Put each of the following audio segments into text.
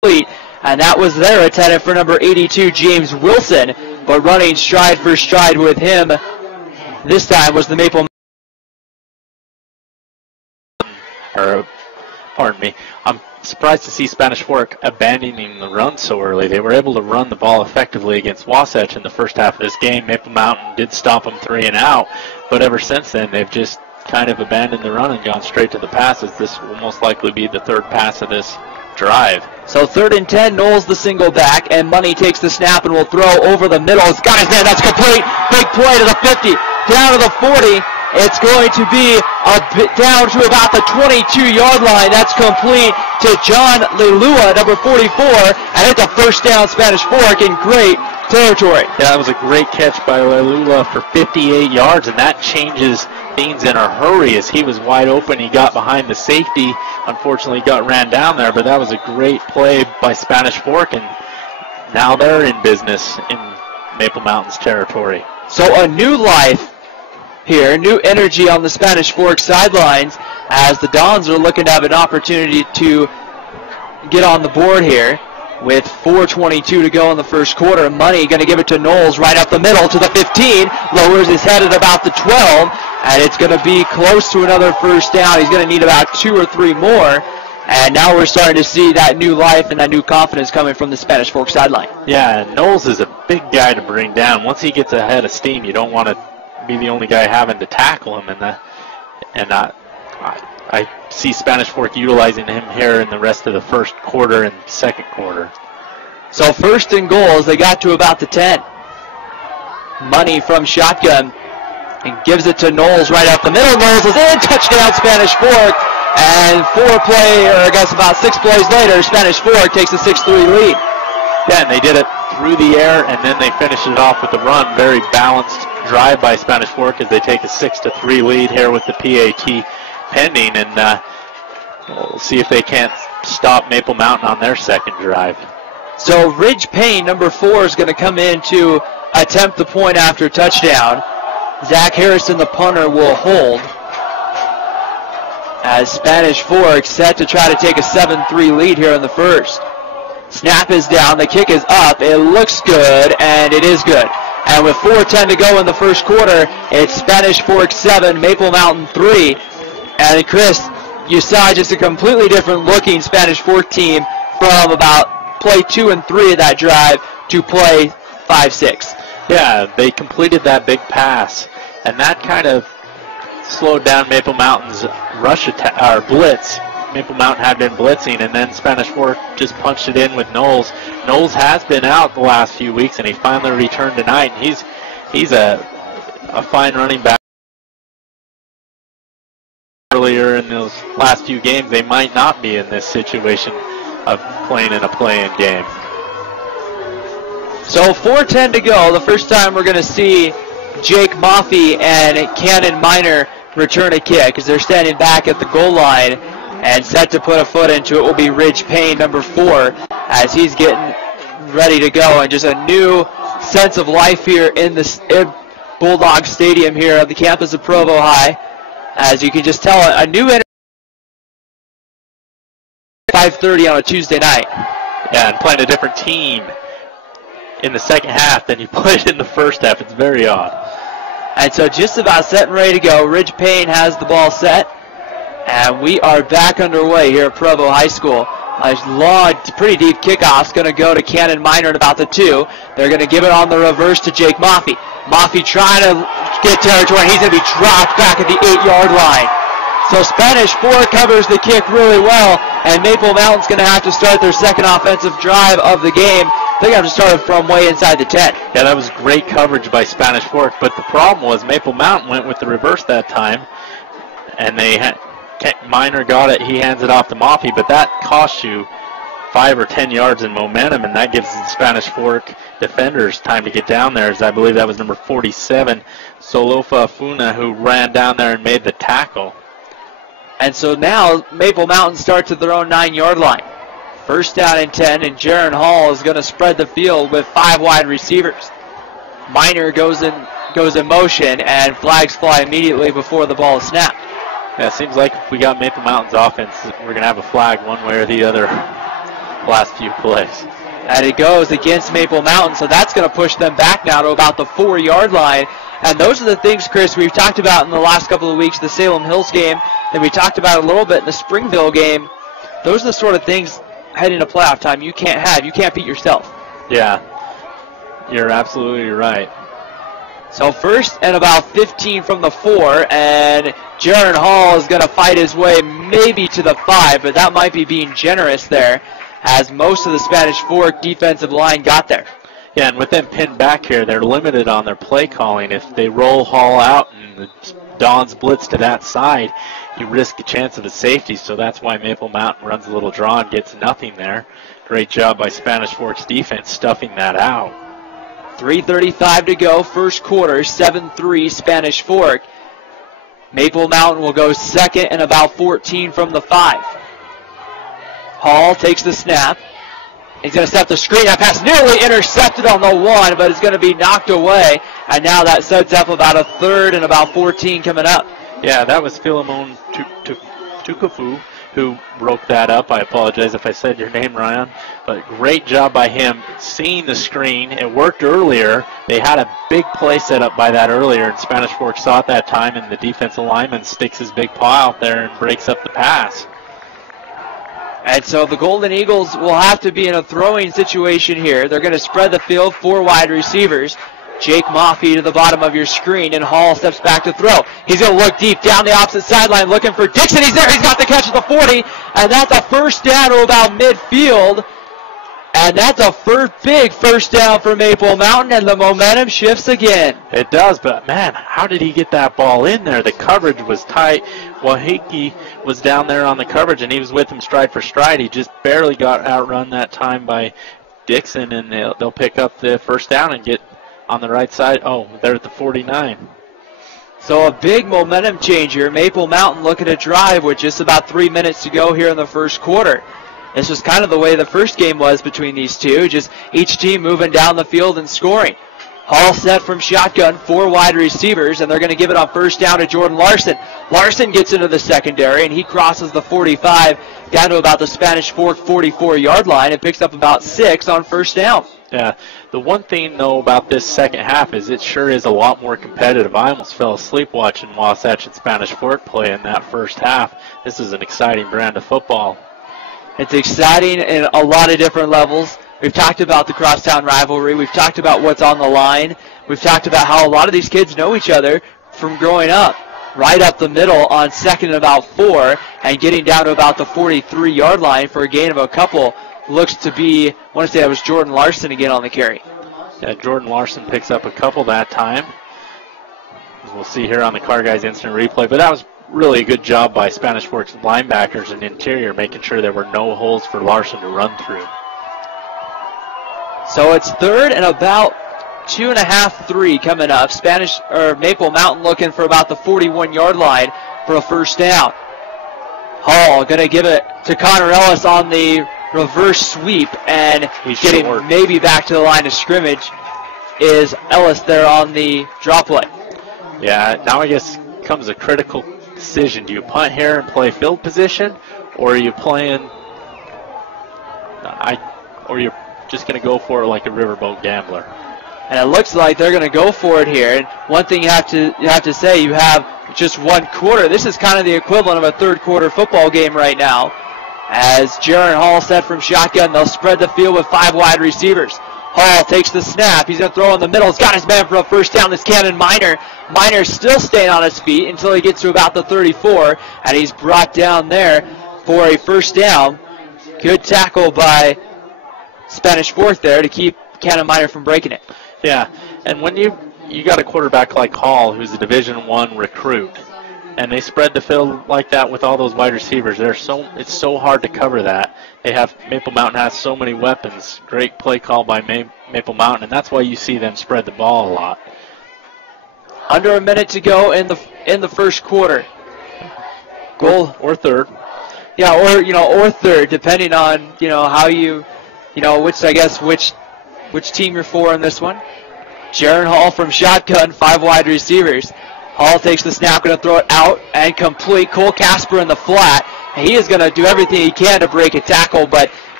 And that was their attendant for number 82, James Wilson. But running stride for stride with him this time was the Maple. Pardon me. I'm surprised to see Spanish Fork abandoning the run so early. They were able to run the ball effectively against Wasatch in the first half of this game. Maple Mountain did stop them 3 and out, but ever since then they've just kind of abandoned the run and gone straight to the passes. This will most likely be the third pass of this drive. So 3rd and 10, Knowles the single back, and Money takes the snap and will throw over the middle. He's got his man, that's complete. Big play to the 50, down to the 40. It's going to be a bit down to about the 22-yard line. That's complete to John Leilua, number 44, and it's a first down, Spanish Fork in great territory. Yeah, that was a great catch by Leilua for 58 yards, and that changes things in a hurry as he was wide open. He got behind the safety. Unfortunately, got ran down there, but that was a great play by Spanish Fork, and now they're in business in Maple Mountain's territory. So a new life here, new energy on the Spanish Fork sidelines as the Dons are looking to have an opportunity to get on the board here with 4:22 to go in the first quarter. Money going to give it to Knowles right up the middle to the 15, lowers his head at about the 12, and it's going to be close to another first down. He's going to need about 2 or 3 more, and now we're starting to see that new life and that new confidence coming from the Spanish Fork sideline. Yeah, Knowles is a big guy to bring down. Once he gets ahead of steam, you don't want to be the only guy having to tackle him, and I see Spanish Fork utilizing him here in the rest of the first quarter and second quarter. So 1st and goal as they got to about the 10. Money from shotgun and gives it to Knowles right up the middle. Knowles is in, touchdown Spanish Fork, and about 6 plays later, Spanish Fork takes a 6-3 lead. Yeah, and they did it through the air, and then they finished it off with the run. Very balanced drive by Spanish Fork as they take a 6-3 lead here with the PAT pending, and we'll see if they can't stop Maple Mountain on their second drive. So Ridge Payne, number 4, is going to come in to attempt the point after touchdown. Zach Harrison, the punter, will hold as Spanish Fork set to try to take a 7-3 lead here in the first. Snap is down, the kick is up, it looks good, and it is good. And with 4:10 to go in the first quarter, it's Spanish Fork 7, Maple Mountain 3. And Chris, you saw just a completely different looking Spanish Fork team from about play 2 and 3 of that drive to play 5-6. Yeah, they completed that big pass, and that kind of slowed down Maple Mountain's rush attack, or blitz. Maple Mountain had been blitzing, and then Spanish Fork just punched it in with Knowles. Knowles has been out the last few weeks, and he finally returned tonight. And he's a fine running back. Earlier in those last few games, they might not be in this situation of playing in a play-in game. So 4:10 to go. The first time we're going to see Jake Maffey and Cannon Minor return a kick as they're standing back at the goal line and set to put a foot into it will be Ridge Payne, number 4, as he's getting ready to go. And just a new sense of life here in Bulldog Stadium here at the campus of Provo High. As you can just tell, a new energy. 5:30 on a Tuesday night. Yeah, and playing a different team in the second half than you played in the first half. It's very odd. And so just about set and ready to go. Ridge Payne has the ball set. And we are back underway here at Provo High School. A long, pretty deep kickoff's going to go to Cannon Minor at about the 2. They're going to give it on the reverse to Jake Maffey. Maffey trying to get territory. He's going to be dropped back at the 8-yard line. So Spanish Fork covers the kick really well, and Maple Mountain's going to have to start their second offensive drive of the game. They're going to have to start from way inside the 10. Yeah, that was great coverage by Spanish Fork, but the problem was Maple Mountain went with the reverse that time, and they had Minor got it, he hands it off to Maffey, but that costs you 5 or 10 yards in momentum, and that gives the Spanish Fork defenders time to get down there, as I believe that was number 47, Solofa Funa, who ran down there and made the tackle. And so now Maple Mountain starts at their own 9-yard line. First down and 10, and Jaron Hall is going to spread the field with 5 wide receivers. Minor goes in motion, and flags fly immediately before the ball is snapped. Yeah, it seems like if we got Maple Mountain's offense, we're going to have a flag one way or the other. last few plays. And it goes against Maple Mountain, so that's going to push them back now to about the 4-yard line. And those are the things, Chris, we've talked about in the last couple of weeks, the Salem Hills game, and we talked about a little bit in the Springville game. Those are the sort of things heading to playoff time you can't have. You can't beat yourself. Yeah, you're absolutely right. So first and about 15 from the 4, and Jaron Hall is going to fight his way maybe to the 5, but that might be being generous there, as most of the Spanish Fork defensive line got there. Yeah, and with them pinned back here, they're limited on their play calling. If they roll Hall out and the Dons blitz to that side, you risk a chance of a safety, so that's why Maple Mountain runs a little draw and gets nothing there. Great job by Spanish Fork's defense stuffing that out. 3:35 to go, first quarter, 7-3 Spanish Fork. Maple Mountain will go second and about 14 from the 5. Hall takes the snap. He's going to set the screen. That pass nearly intercepted on the 1, but it's going to be knocked away. And now that sets up about a 3rd and about 14 coming up. Yeah, that was Philemon Tukafu who broke that up. I apologize if I said your name, Ryan. But great job by him seeing the screen. It worked earlier. They had a big play set up by that earlier, and Spanish Fork saw it that time, and the defensive lineman sticks his big paw out there and breaks up the pass. And so the Golden Eagles will have to be in a throwing situation here. They're going to spread the field, 4 wide receivers. Jake Maffey to the bottom of your screen, and Hall steps back to throw. He's going to look deep down the opposite sideline looking for Dixon. He's there. He's got the catch at the 40, and that's a first down to about midfield. And that's a big first down for Maple Mountain, and the momentum shifts again. It does, but man, how did he get that ball in there? The coverage was tight. Wahiki was down there on the coverage, and he was with him stride for stride. He just barely got outrun that time by Dixon, and they'll pick up the first down and get on the right side. Oh, they're at the 49. So a big momentum changer. Maple Mountain looking to drive with just about 3 minutes to go here in the first quarter. This was kind of the way the first game was between these two, just each team moving down the field and scoring. Hall set from shotgun, 4 wide receivers, and they're going to give it on first down to Jordan Larson. Larson gets into the secondary, and he crosses the 45 down to about the Spanish Fork 44-yard line and picks up about 6 on first down. Yeah, the one thing, though, about this second half is it sure is a lot more competitive. I almost fell asleep watching Wasatch and Spanish Fork play in that first half. This is an exciting brand of football. It's exciting in a lot of different levels. We've talked about the crosstown rivalry. We've talked about what's on the line. We've talked about how a lot of these kids know each other from growing up. Right up the middle on second and about 4 and getting down to about the 43-yard line for a gain of a couple. Looks to be, I want to say that was Jordan Larson again on the carry. Yeah, Jordan Larson picks up a couple that time. As we'll see here on the Car Guys instant replay. But that was really a good job by Spanish Fork's linebackers and interior, making sure there were no holes for Larson to run through. So it's third and about 2.5, 3 coming up. Maple Mountain looking for about the 41-yard line for a first down. Hall going to give it to Connor Ellis on the reverse sweep, and he's getting short. Maybe back to the line of scrimmage is Ellis there on the drop play. Yeah, now I guess comes a critical decision. Do you punt here and play field position, or are you playing or you're just going to go for it like a riverboat gambler? And it looks like they're going to go for it here. And one thing you have to say, you have just one quarter. This is kind of the equivalent of a third quarter football game right now. As Jaron Hall set from shotgun, they'll spread the field with 5 wide receivers. Hall takes the snap. He's going to throw in the middle. He's got his man for a first down. This Cannon Miner. Miner's still staying on his feet until he gets to about the 34, and he's brought down there for a first down. Good tackle by Spanish Fork there to keep Cannon Miner from breaking it. Yeah, and when you got a quarterback like Hall, who's a Division I recruit, and they spread the field like that with all those wide receivers, it's so hard to cover that. Maple Mountain has so many weapons. Great play call by Maple Mountain, and that's why you see them spread the ball a lot. Under a minute to go in the first quarter. Goal or third. Yeah, or third, depending on how which team you're for in this one. Jaron Hall from shotgun, 5 wide receivers. Hall takes the snap, going to throw it out and complete. Cole Casper in the flat. He is going to do everything he can to break a tackle, but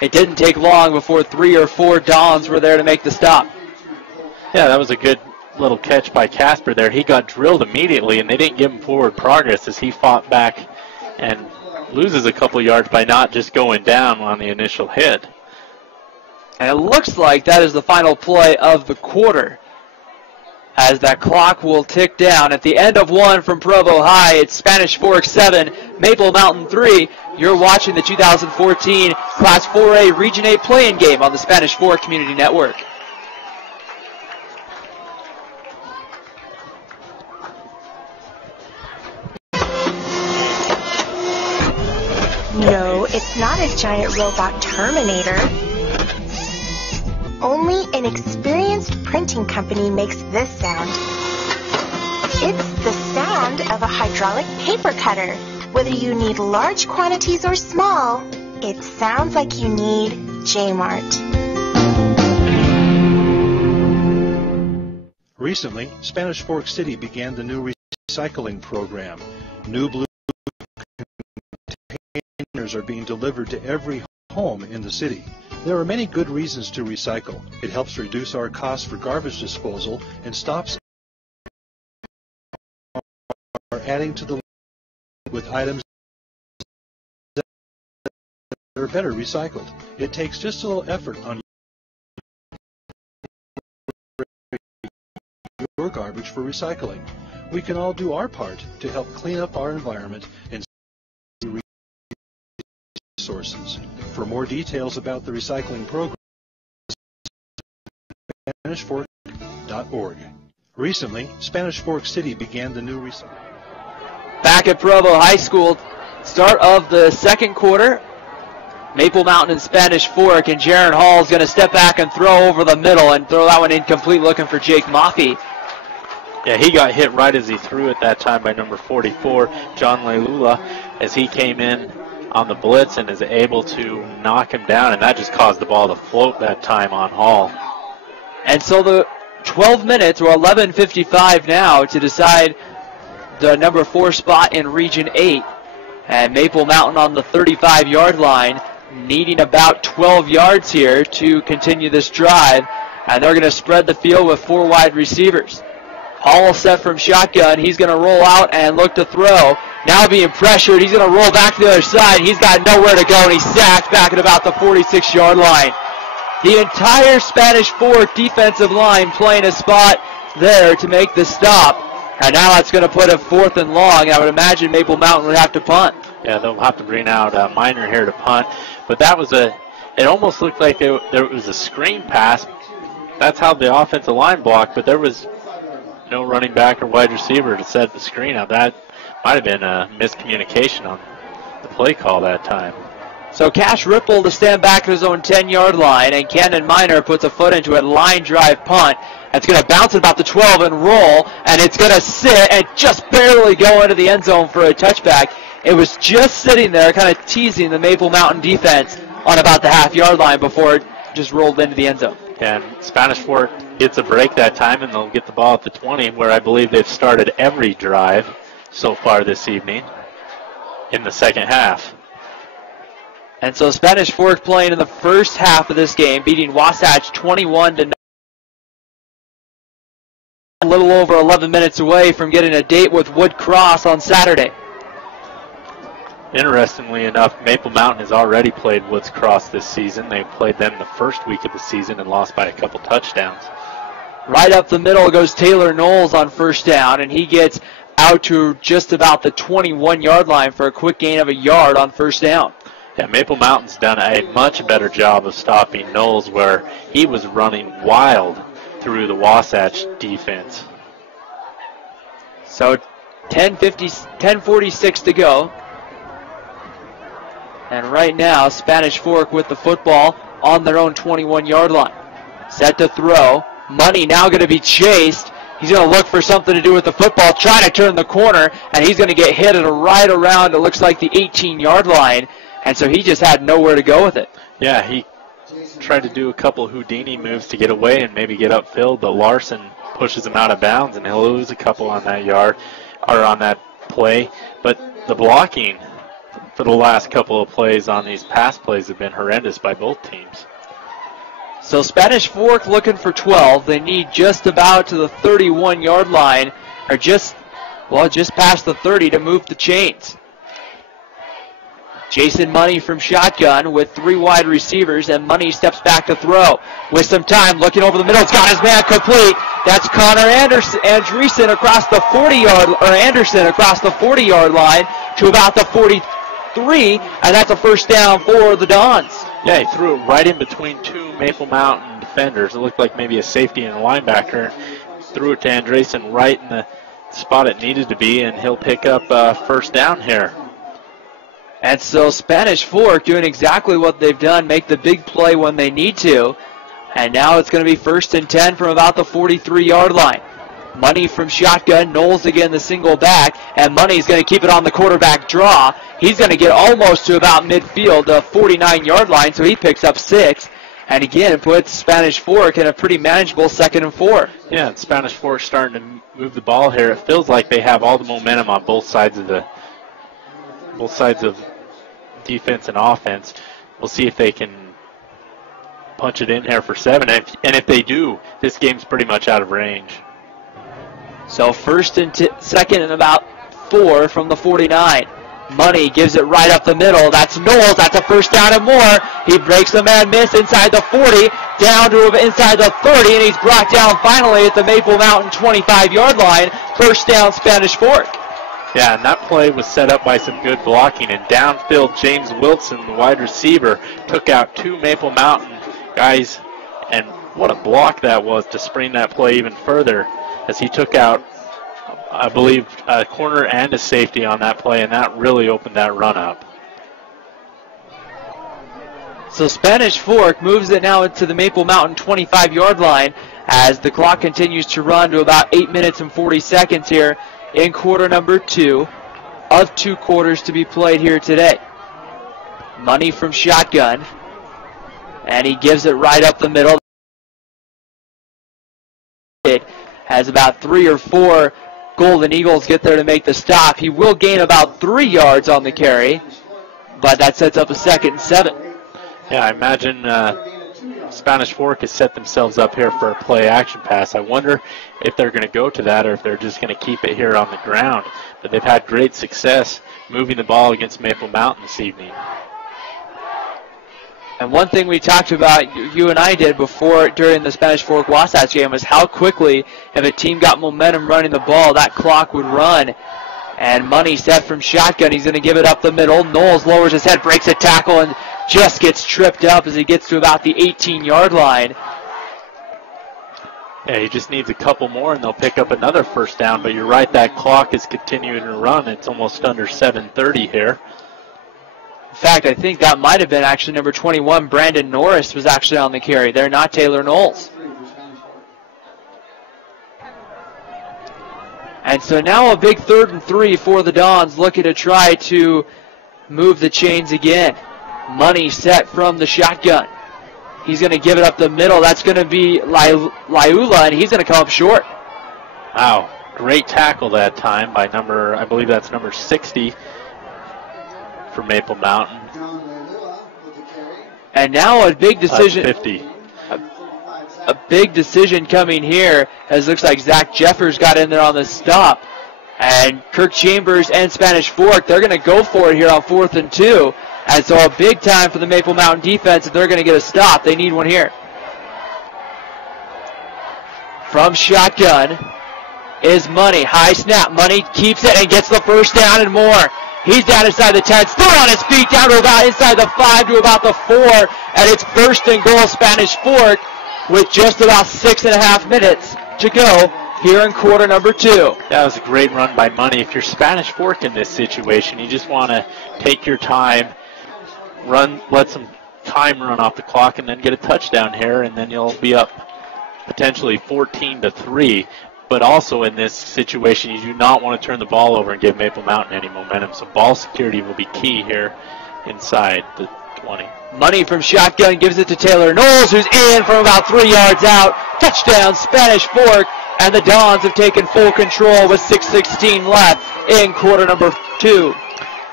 it didn't take long before 3 or 4 Dons were there to make the stop. Yeah, that was a good little catch by Casper there. He got drilled immediately, and they didn't give him forward progress as he fought back and loses a couple yards by not just going down on the initial hit. And it looks like that is the final play of the quarter, as that clock will tick down. At the end of one from Provo High, it's Spanish Fork 7, Maple Mountain 3. You're watching the 2014 Class 4A Region 8 play-in game on the Spanish Fork Community Network. No, it's not a giant robot Terminator. Only an experienced printing company makes this sound. It's the sound of a hydraulic paper cutter. Whether you need large quantities or small, it sounds like you need J-Mart. Recently, Spanish Fork City began the new recycling program. New blue containers are being delivered to every home in the city. There are many good reasons to recycle. It helps reduce our costs for garbage disposal and stops our adding to the list with items that are better recycled. It takes just a little effort on your garbage for recycling. We can all do our part to help clean up our environment and resources. For more details about the recycling program, SpanishFork.org. Recently, Spanish Fork City began the new recycling. Back at Provo High School, start of the second quarter. Maple Mountain and Spanish Fork, and Jaron Hall is going to step back and throw over the middle and throw that one incomplete, looking for Jake Maffey. Yeah, he got hit right as he threw it that time by number 44, John Leilula, as he came in on the blitz and is able to knock him down, and that just caused the ball to float that time on Hall. And so the 12 minutes, or 11:55 now, to decide the number 4 spot in Region 8. And Maple Mountain on the 35-yard line, needing about 12 yards here to continue this drive. And they're going to spread the field with 4 wide receivers. Hall set from shotgun. He's going to roll out and look to throw. Now being pressured, he's going to roll back to the other side. He's got nowhere to go, and he's sacked back at about the 46-yard line. The entire Spanish Fork defensive line playing a spot there to make the stop. And now that's going to put a 4th and long. I would imagine Maple Mountain would have to punt. Yeah, they'll have to bring out Minor here to punt. But that was it almost looked like there was a screen pass. That's how the offensive line blocked, but there was no running back or wide receiver to set the screen out. That might have been a miscommunication on the play call that time. So Cash Ripple to stand back to his own 10-yard line, and Cannon Minor puts a foot into it, line drive punt. It's going to bounce at about the 12 and roll, and it's going to sit and just barely go into the end zone for a touchback. It was just sitting there kind of teasing the Maple Mountain defense on about the half-yard line before it just rolled into the end zone. And Spanish Fork gets a break that time, and they'll get the ball at the 20, where I believe they've started every drive so far this evening in the second half. And so Spanish Fork playing in the first half of this game, beating Wasatch 21-9. A little over 11 minutes away from getting a date with Wood Cross on Saturday. Interestingly enough, Maple Mountain has already played Woods Cross this season. They played them the first week of the season and lost by a couple touchdowns. Right up the middle goes Taylor Knowles on first down, and he gets out to just about the 21-yard line for a quick gain of a yard on first down. Yeah, Maple Mountain's done a much better job of stopping Knowles, where he was running wild through the Wasatch defense. So 10:46 to go. And right now, Spanish Fork with the football on their own 21-yard line. Set to throw. Money now going to be chased. He's going to look for something to do with the football, trying to turn the corner, and he's going to get hit at a right around, it looks like the 18-yard line. And so he just had nowhere to go with it. Yeah, he tried to do a couple Houdini moves to get away and maybe get upfield, but Larson pushes him out of bounds, and he'll lose a couple on that yard, or on that play. But the blocking But the last couple of plays on these pass plays have been horrendous by both teams. So Spanish Fork looking for 12. They need just about to the 31-yard line, or just past the 30 to move the chains. Jason Money from shotgun with 3 wide receivers, and Money steps back to throw. With some time, looking over the middle, it's got his man complete. That's Connor Andreessen across the 40-yard line to about the 43, and that's a first down for the Dons. Yeah, he threw it right in between 2 Maple Mountain defenders. It looked like maybe a safety and a linebacker. Threw it to Andreessen right in the spot it needed to be, and he'll pick up first down here. And so Spanish Fork doing exactly what they've done, make the big play when they need to. And now it's going to be 1st and 10 from about the 43-yard line. Money from shotgun, Knowles again the single back, and Money's going to keep it on the quarterback draw. He's going to get almost to about midfield, the 49-yard line, so he picks up 6. And again, puts Spanish Fork in a pretty manageable 2nd and 4. Yeah, and Spanish Fork starting to move the ball here. It feels like they have all the momentum on both sides of defense and offense. We'll see if they can punch it in here for 7. And if they do, this game's pretty much out of range. So 1st and 2nd and about 4 from the 49. Money gives it right up the middle. That's Knowles. That's a first down and more. He breaks the man miss inside the 40, down to inside the 30, and he's brought down finally at the Maple Mountain 25-yard line. First down, Spanish Fork. Yeah, and that play was set up by some good blocking. And downfield, James Wilson, the wide receiver, took out 2 Maple Mountain guys. And what a block that was to spring that play even further, as he took out, I believe, a corner and a safety on that play, and that really opened that run up. So Spanish Fork moves it now into the Maple Mountain 25-yard line as the clock continues to run to about 8 minutes and 40 seconds here in quarter number 2 of 2 quarters to be played here today. Money from shotgun, and he gives it right up the middle. It has about 3 or 4 Golden Eagles get there to make the stop. He will gain about 3 yards on the carry, but that sets up a 2nd and 7. Yeah, I imagine Spanish Fork has set themselves up here for a play action pass. I wonder if they're going to go to that or if they're just going to keep it here on the ground. But they've had great success moving the ball against Maple Mountain this evening. And one thing we talked about, you and I did before during the Spanish Fork Wasatch game, was how quickly, if a team got momentum running the ball, that clock would run. And Money set from shotgun. He's going to give it up the middle. Knowles lowers his head, breaks a tackle, and just gets tripped up as he gets to about the 18-yard line. Yeah, he just needs a couple more, and they'll pick up another first down. But you're right, that clock is continuing to run. It's almost under 7:30 here. In fact, I think that might have been actually number 21. Brandon Norris was actually on the carry there, not Taylor Knowles. And so now a big 3rd and 3 for the Dons, looking to try to move the chains again. Money set from the shotgun. He's going to give it up the middle. That's going to be Liula, and he's going to come up short. Wow, great tackle that time by I believe that's number 60 for Maple Mountain. And now a big decision. 50. A big decision coming here, as it looks like Zach Jeffers got in there on the stop. And Kirk Chambers and Spanish Fork, they're going to go for it here on 4th and 2. And so a big time for the Maple Mountain defense, and they're going to get a stop. They need one here. From shotgun is Money. High snap. Money keeps it and gets the first down and more. He's down inside the 10, still on his feet, down to about inside the 5 to about the 4. And it's 1st and goal, Spanish Fork, with just about 6.5 minutes to go here in quarter number 2. That was a great run by Money. If you're Spanish Fork in this situation, you just want to take your time, let some time run off the clock, and then get a touchdown here, and then you'll be up potentially 14-3. But also in this situation, you do not want to turn the ball over and give Maple Mountain any momentum. So ball security will be key here inside the 20. Money from shotgun gives it to Taylor Knowles, who's in from about 3 yards out. Touchdown, Spanish Fork, and the Dons have taken full control with 6:16 left in quarter number 2.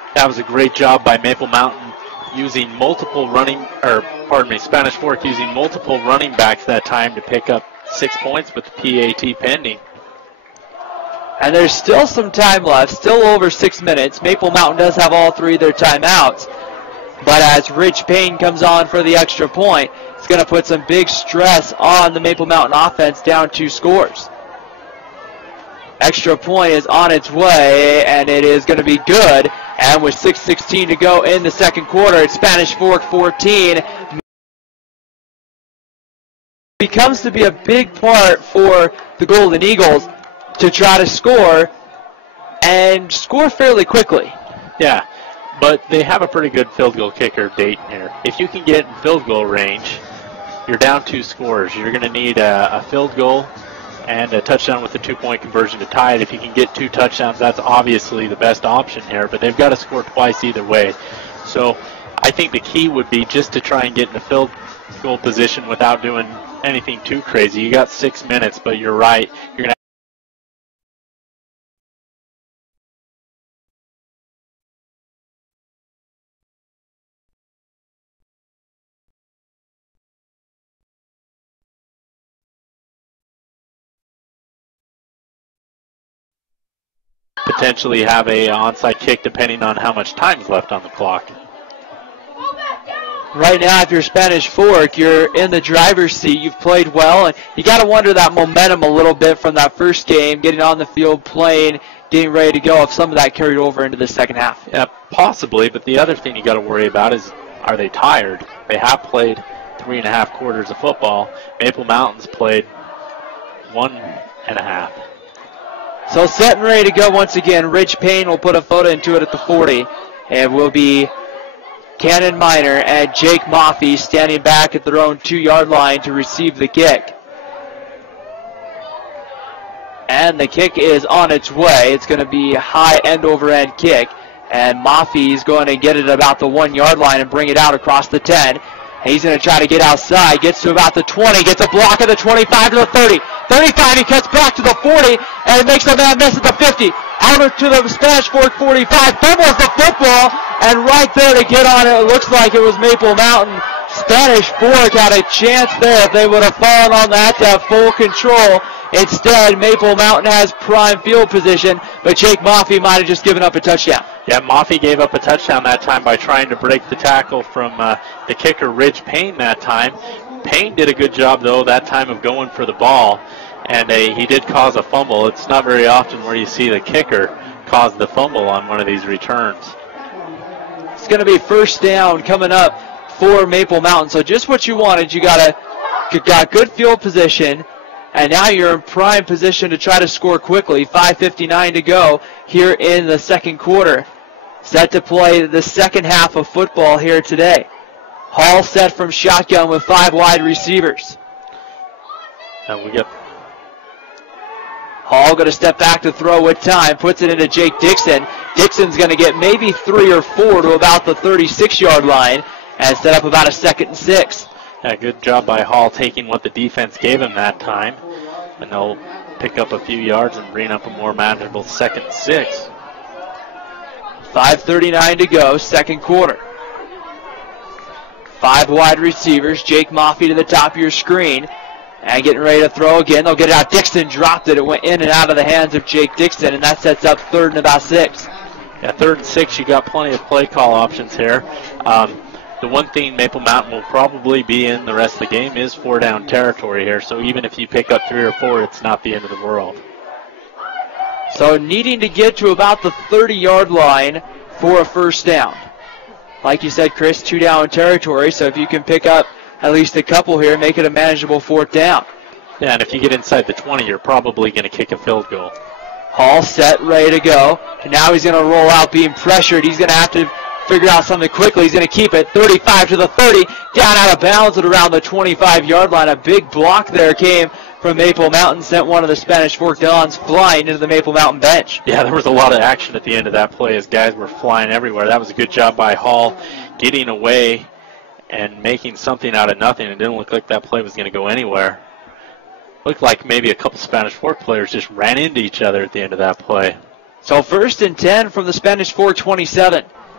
That was a great job by Maple Mountain using Spanish Fork using multiple running backs that time to pick up 6 points with the PAT pending. And there's still some time left, still over 6 minutes. Maple Mountain does have all 3 of their timeouts. But as Rich Payne comes on for the extra point, it's going to put some big stress on the Maple Mountain offense, down 2 scores. Extra point is on its way, and it is going to be good. And with 6:16 to go in the second quarter, it's Spanish Fork 14. Becomes to be a big part for the Golden Eagles to try to score and score fairly quickly. Yeah, but they have a pretty good field goal kicker, Dayton, here. If you can get in field goal range, you're down 2 scores. You're going to need a field goal and a touchdown with a 2-point conversion to tie it. If you can get 2 touchdowns, that's obviously the best option here, but they've got to score twice either way. So I think the key would be just to try and get in the field goal position without doing anything too crazy. You got 6 minutes, but you're right. You're going to potentially have a onside kick depending on how much time is left on the clock. Right now, if you're Spanish Fork, you're in the driver's seat. You've played well, and you got to wonder that momentum a little bit from that first game, getting on the field, playing, getting ready to go, if some of that carried over into the second half. Yeah, possibly, but the other thing you got to worry about is, are they tired? They have played 3.5 quarters of football. Maple Mountain's played 1.5. So set and ready to go once again. Rich Payne will put a photo into it at the 40. And will be Cannon Minor and Jake Maffey standing back at their own 2-yard line to receive the kick. And the kick is on its way. It's going to be a high end-over-end kick. And Maffey is going to get it about the 1-yard line and bring it out across the 10. And he's going to try to get outside. Gets to about the 20. Gets a block at the 25 to the 30. 35, he cuts back to the 40, and makes a man miss at the 50. Out to the Spanish Fork 45, fumbles the football, and right there to get on it, it looks like it was Maple Mountain. Spanish Fork had a chance there if they would have fallen on that to have full control. Instead, Maple Mountain has prime field position, but Jake Maffey might have just given up a touchdown. Yeah, Maffey gave up a touchdown that time by trying to break the tackle from the kicker, Ridge Payne, that time. Payne did a good job, though, that time of going for the ball, and he did cause a fumble. It's not very often where you see the kicker cause the fumble on one of these returns. It's going to be first down coming up for Maple Mountain. So just what you wanted. You got good field position, and now you're in prime position to try to score quickly. 5:59 to go here in the second quarter. Set to play the second half of football here today. Hall set from shotgun with 5 wide receivers. And we get Hall going to step back to throw with time, puts it into Jake Dixon. Dixon's going to get maybe 3 or 4 to about the 36-yard line and set up about a 2nd and 6. Yeah, good job by Hall taking what the defense gave him that time. And they'll pick up a few yards and bring up a more manageable 2nd and 6. 5:39 to go, second quarter. 5 wide receivers. Jake Maffey to the top of your screen. And getting ready to throw again. They'll get it out. Dixon dropped it. It went in and out of the hands of Jake Dixon, and that sets up 3rd and about 6. Yeah, 3rd and 6, you got plenty of play call options here. The one thing Maple Mountain will probably be in the rest of the game is 4-down territory here. So even if you pick up 3 or 4, it's not the end of the world. So needing to get to about the 30-yard line for a first down. Like you said, Chris, 2-down territory. So if you can pick up at least a couple here, make it a manageable 4th down. Yeah, and if you get inside the 20, you're probably going to kick a field goal. Hall set, ready to go. And now he's going to roll out being pressured. He's going to have to figure out something quickly. He's going to keep it 35 to the 30, down out of bounds at around the 25-yard line. A big block there came from Maple Mountain, sent one of the Spanish Fork Dons flying into the Maple Mountain bench. Yeah, there was a lot of action at the end of that play as guys were flying everywhere. That was a good job by Hall getting away and making something out of nothing. It didn't look like that play was going to go anywhere. Looked like maybe a couple Spanish Fork players just ran into each other at the end of that play. So 1st and 10 from the Spanish Fork 27.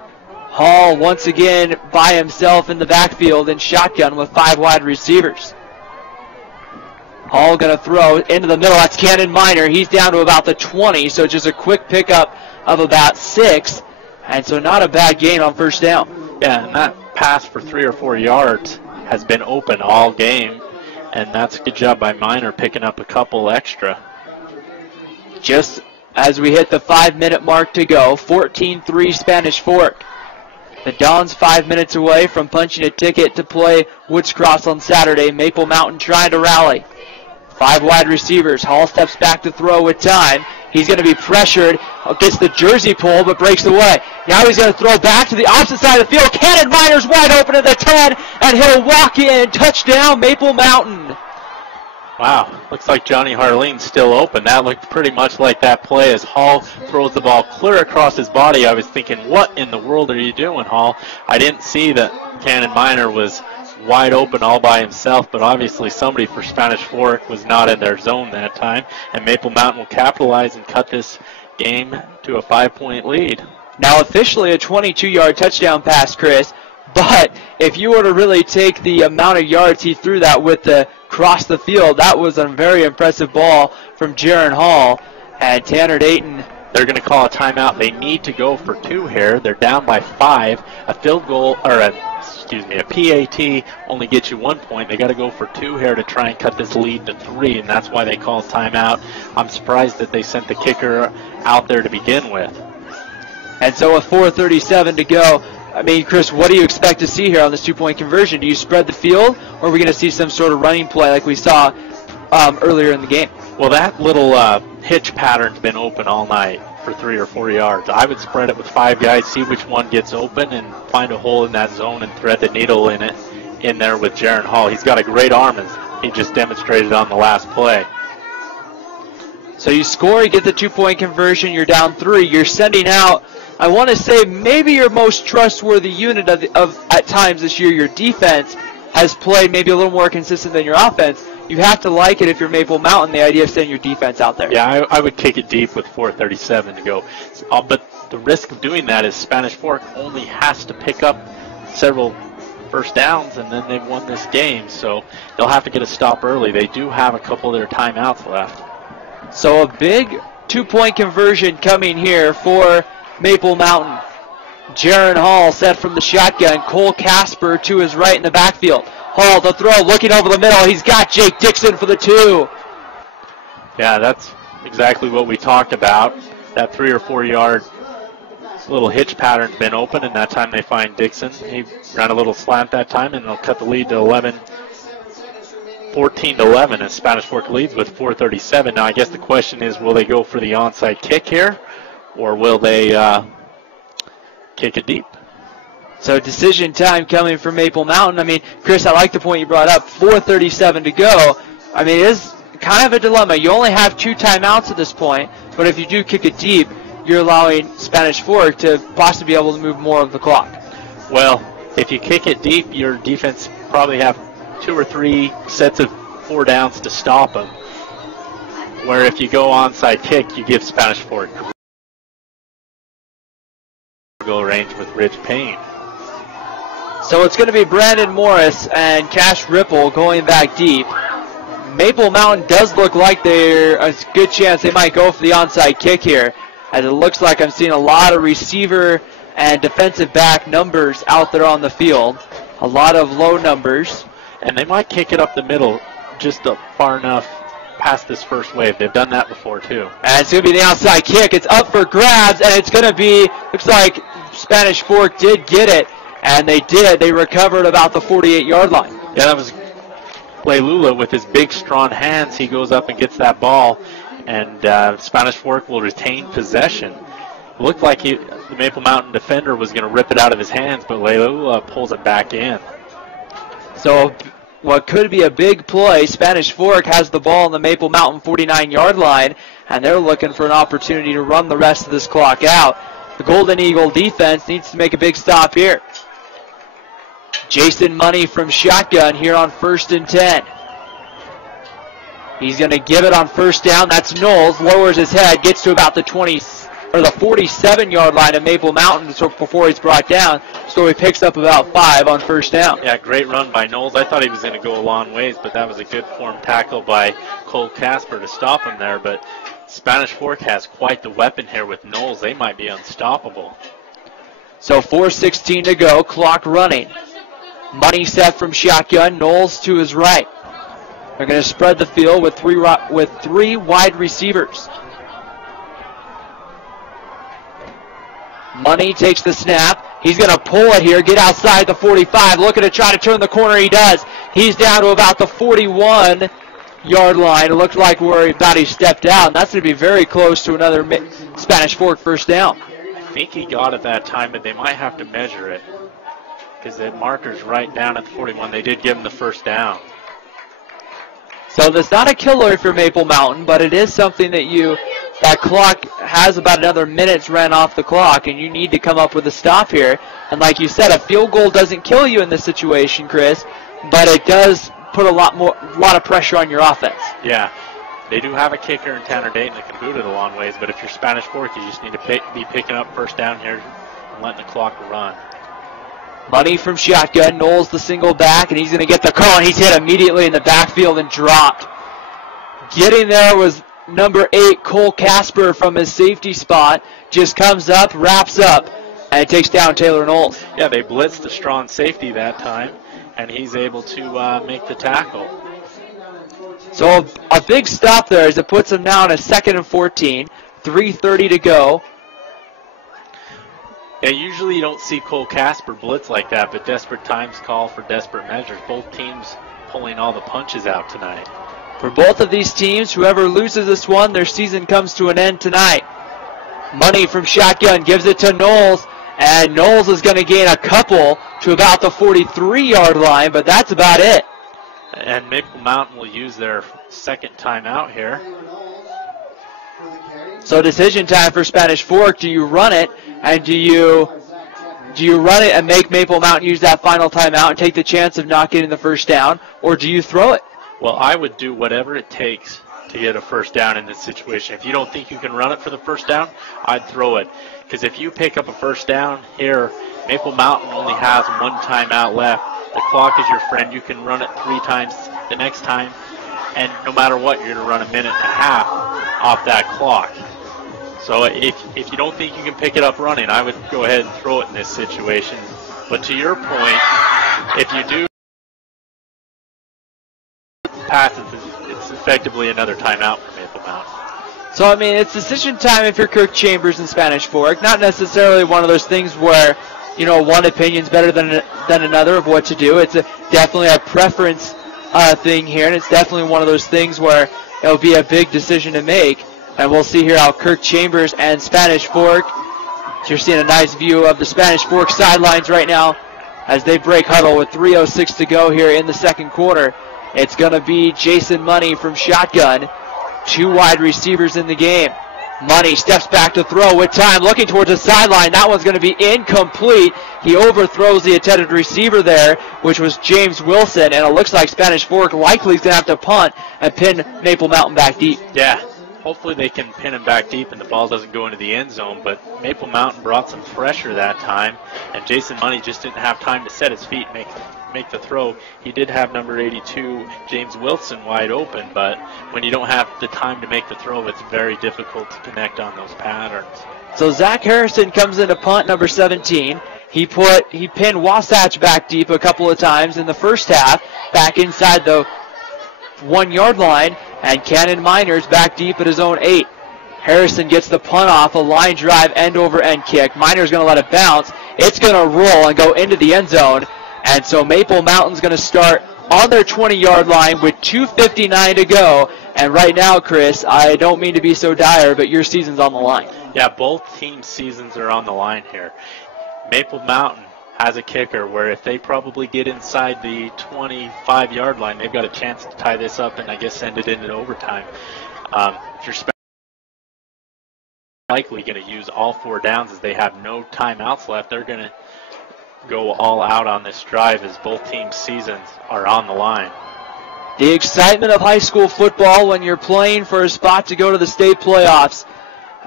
Hall once again by himself in the backfield in shotgun with 5 wide receivers. Hall going to throw into the middle. That's Cannon Minor. He's down to about the 20, so just a quick pickup of about 6. And so not a bad gain on first down. Yeah, and that pass for 3 or 4 yards has been open all game, and that's a good job by Minor picking up a couple extra. Just as we hit the 5-minute mark to go, 14-3 Spanish Fork. The Dons 5 minutes away from punching a ticket to play Woods Cross on Saturday. Maple Mountain trying to rally. 5 wide receivers. Hall steps back to throw with time. He's going to be pressured. Gets the jersey pull, but breaks away. Now he's going to throw back to the opposite side of the field. Cannon Minor's wide open at the 10, and he'll walk in. Touchdown, Maple Mountain. Wow, looks like Johnny Harlene's still open. That looked pretty much like that play as Hall throws the ball clear across his body. I was thinking, what in the world are you doing, Hall? I didn't see that Cannon Minor was wide open all by himself, but obviously somebody for Spanish Fork was not in their zone that time, and Maple Mountain will capitalize and cut this game to a 5-point lead. Now officially a 22-yard touchdown pass, Chris, but if you were to really take the amount of yards he threw that with the cross the field, that was a very impressive ball from Jaron Hall. And Tanner Dayton, they're going to call a timeout. They need to go for 2 here. They're down by 5. A field goal, or a PAT only gets you 1 point. They got to go for 2 here to try and cut this lead to 3, and that's why they call timeout. I'm surprised that they sent the kicker out there to begin with. And so with 4:37 to go, I mean, Chris, what do you expect to see here on this 2-point conversion? Do you spread the field, or are we going to see some sort of running play like we saw earlier in the game? Well, that little hitch pattern's been open all night for 3 or 4 yards. I would spread it with 5 guys, see which one gets open, and find a hole in that zone and thread the needle in there with Jaron Hall. He's got a great arm, as he just demonstrated on the last play. So you score, you get the 2-point conversion, you're down 3. You're sending out, I want to say, maybe your most trustworthy unit of at times this year. Your defense has played maybe a little more consistent than your offense. You have to like it if you're Maple Mountain, the idea of sending your defense out there. Yeah, I would kick it deep with 4:37 to go. But the risk of doing that is Spanish Fork only has to pick up several first downs, and then they've won this game. So they'll have to get a stop early. They do have a couple of their timeouts left. So a big 2-point conversion coming here for Maple Mountain. Jaron Hall set from the shotgun. Cole Casper to his right in the backfield. Hall, the throw, looking over the middle. He's got Jake Dixon for the 2. Yeah, that's exactly what we talked about. That 3 or 4 yard little hitch pattern's been open, and that time they find Dixon. He ran a little slant that time, and they'll cut the lead to 14-11 as Spanish Fork leads with 4:37. Now, I guess the question is, will they go for the onside kick here, or will they kick it deep? So decision time coming from Maple Mountain. I mean, Chris, I like the point you brought up. 4:37 to go. I mean, it is kind of a dilemma. You only have 2 timeouts at this point, but if you do kick it deep, you're allowing Spanish Fork to possibly be able to move more of the clock. Well, if you kick it deep, your defense probably have 2 or 3 sets of 4 downs to stop them. Where if you go onside kick, you give Spanish Fork goal range with Ridge Payne. So it's going to be Brandon Morris and Cash Ripple going back deep. Maple Mountain does look like there's a good chance they might go for the onside kick here, as it looks like I'm seeing a lot of receiver and defensive back numbers out there on the field. A lot of low numbers. And they might kick it up the middle just far enough past this first wave. They've done that before too. And it's going to be the outside kick. It's up for grabs, and it's going to be, looks like Spanish Fork did get it, and they did. They recovered about the 48-yard line. Yeah, that was Leilula with his big, strong hands. He goes up and gets that ball, and Spanish Fork will retain possession. It looked like the Maple Mountain defender was going to rip it out of his hands, but Leilula pulls it back in. So what could be a big play, Spanish Fork has the ball on the Maple Mountain 49-yard line, and they're looking for an opportunity to run the rest of this clock out. The Golden Eagle defense needs to make a big stop here. Jason Money from shotgun here on 1st and 10. He's going to give it on first down. That's Knowles. Lowers his head, gets to about the 20, or the 47-yard line of Maple Mountain before he's brought down. So he picks up about 5 on first down. Yeah, great run by Knowles. I thought he was going to go a long ways, but that was a good form tackle by Cole Casper to stop him there. But Spanish Fork has quite the weapon here with Knowles. They might be unstoppable. So 4:16 to go, clock running. Money set from shotgun, Knowles to his right. They're going to spread the field with three wide receivers. Money takes the snap. He's going to pull it here, get outside the 45, looking to try to turn the corner. He does. He's down to about the 41-yard line. It looked like where he stepped out, and that's going to be very close to another Spanish Fork first down. I think he got it that time, but they might have to measure it because the marker's right down at the 41. They did give him the first down. So that's not a killer for Maple Mountain, but it is something that clock has about another minute ran off the clock, and you need to come up with a stop here. And like you said, a field goal doesn't kill you in this situation, Chris, but it does put a lot of pressure on your offense. Yeah, they do have a kicker in Tanner Dayton that can boot it a long ways, but if you're Spanish Fork, you just need to be picking up first down here and letting the clock run. Money from shotgun, Knowles the single back, and he's going to get the call, and he's hit immediately in the backfield and dropped. Getting there was number 8, Cole Casper from his safety spot. Just comes up, wraps up, and takes down Taylor Knowles. Yeah, they blitzed the strong safety that time, and he's able to make the tackle. So a big stop there as it puts him now on a 2nd and 14, 3:30 to go. Yeah, usually you don't see Cole Casper blitz like that, but desperate times call for desperate measures. Both teams pulling all the punches out tonight. For both of these teams, whoever loses this one, their season comes to an end tonight. Money from shotgun gives it to Knowles, and Knowles is going to gain a couple to about the 43-yard line, but that's about it. And Maple Mountain will use their second timeout here. So decision time for Spanish Fork. Do you run it, and do you run it and make Maple Mountain use that final timeout and take the chance of not getting the first down, or do you throw it? Well, I would do whatever it takes to get a first down in this situation. If you don't think you can run it for the first down, I'd throw it. Because if you pick up a first down here, Maple Mountain only has one timeout left. The clock is your friend. You can run it 3 times the next time, and no matter what, you're going to run a minute and a half off that clock. So if you don't think you can pick it up running, I would go ahead and throw it in this situation. But to your point, if you do pass it, it's effectively another timeout for Maple Mountain. So, I mean, it's decision time if you're Kirk Chambers and Spanish Fork. Not necessarily one of those things where, you know, one opinion's better than another of what to do. It's definitely a preference thing here, and it's definitely one of those things where it'll be a big decision to make. And we'll see here how Kirk Chambers and Spanish Fork. You're seeing a nice view of the Spanish Fork sidelines right now as they break huddle with 3:06 to go here in the second quarter. It's going to be Jason Money from shotgun. 2 wide receivers in the game. Money steps back to throw with time, looking towards the sideline. That one's going to be incomplete. He overthrows the intended receiver there, which was James Wilson, and it looks like Spanish Fork likely is going to have to punt and pin Maple Mountain back deep. Yeah, hopefully they can pin him back deep and the ball doesn't go into the end zone, but Maple Mountain brought some pressure that time, and Jason Money just didn't have time to set his feet and make the throw. He did have number 82, James Wilson, wide open, but when you don't have the time to make the throw, it's very difficult to connect on those patterns. So Zach Harrison comes into punt number 17. He pinned Wasatch back deep a couple of times in the first half, back inside the 1-yard line, and Cannon Miners back deep at his own 8. Harrison gets the punt off, a line drive end-over-end kick. Miners going to let it bounce. It's going to roll and go into the end zone. And so Maple Mountain's going to start on their 20-yard line with 2:59 to go. And right now, Chris, I don't mean to be so dire, but your season's on the line. Yeah, both teams' seasons are on the line here. Maple Mountain has a kicker where if they probably get inside the 25-yard line, they've got a chance to tie this up and I guess send it into overtime. If you're likely going to use all 4 downs as they have no timeouts left, they're going to go all out on this drive as both teams' seasons are on the line. The excitement of high school football when you're playing for a spot to go to the state playoffs.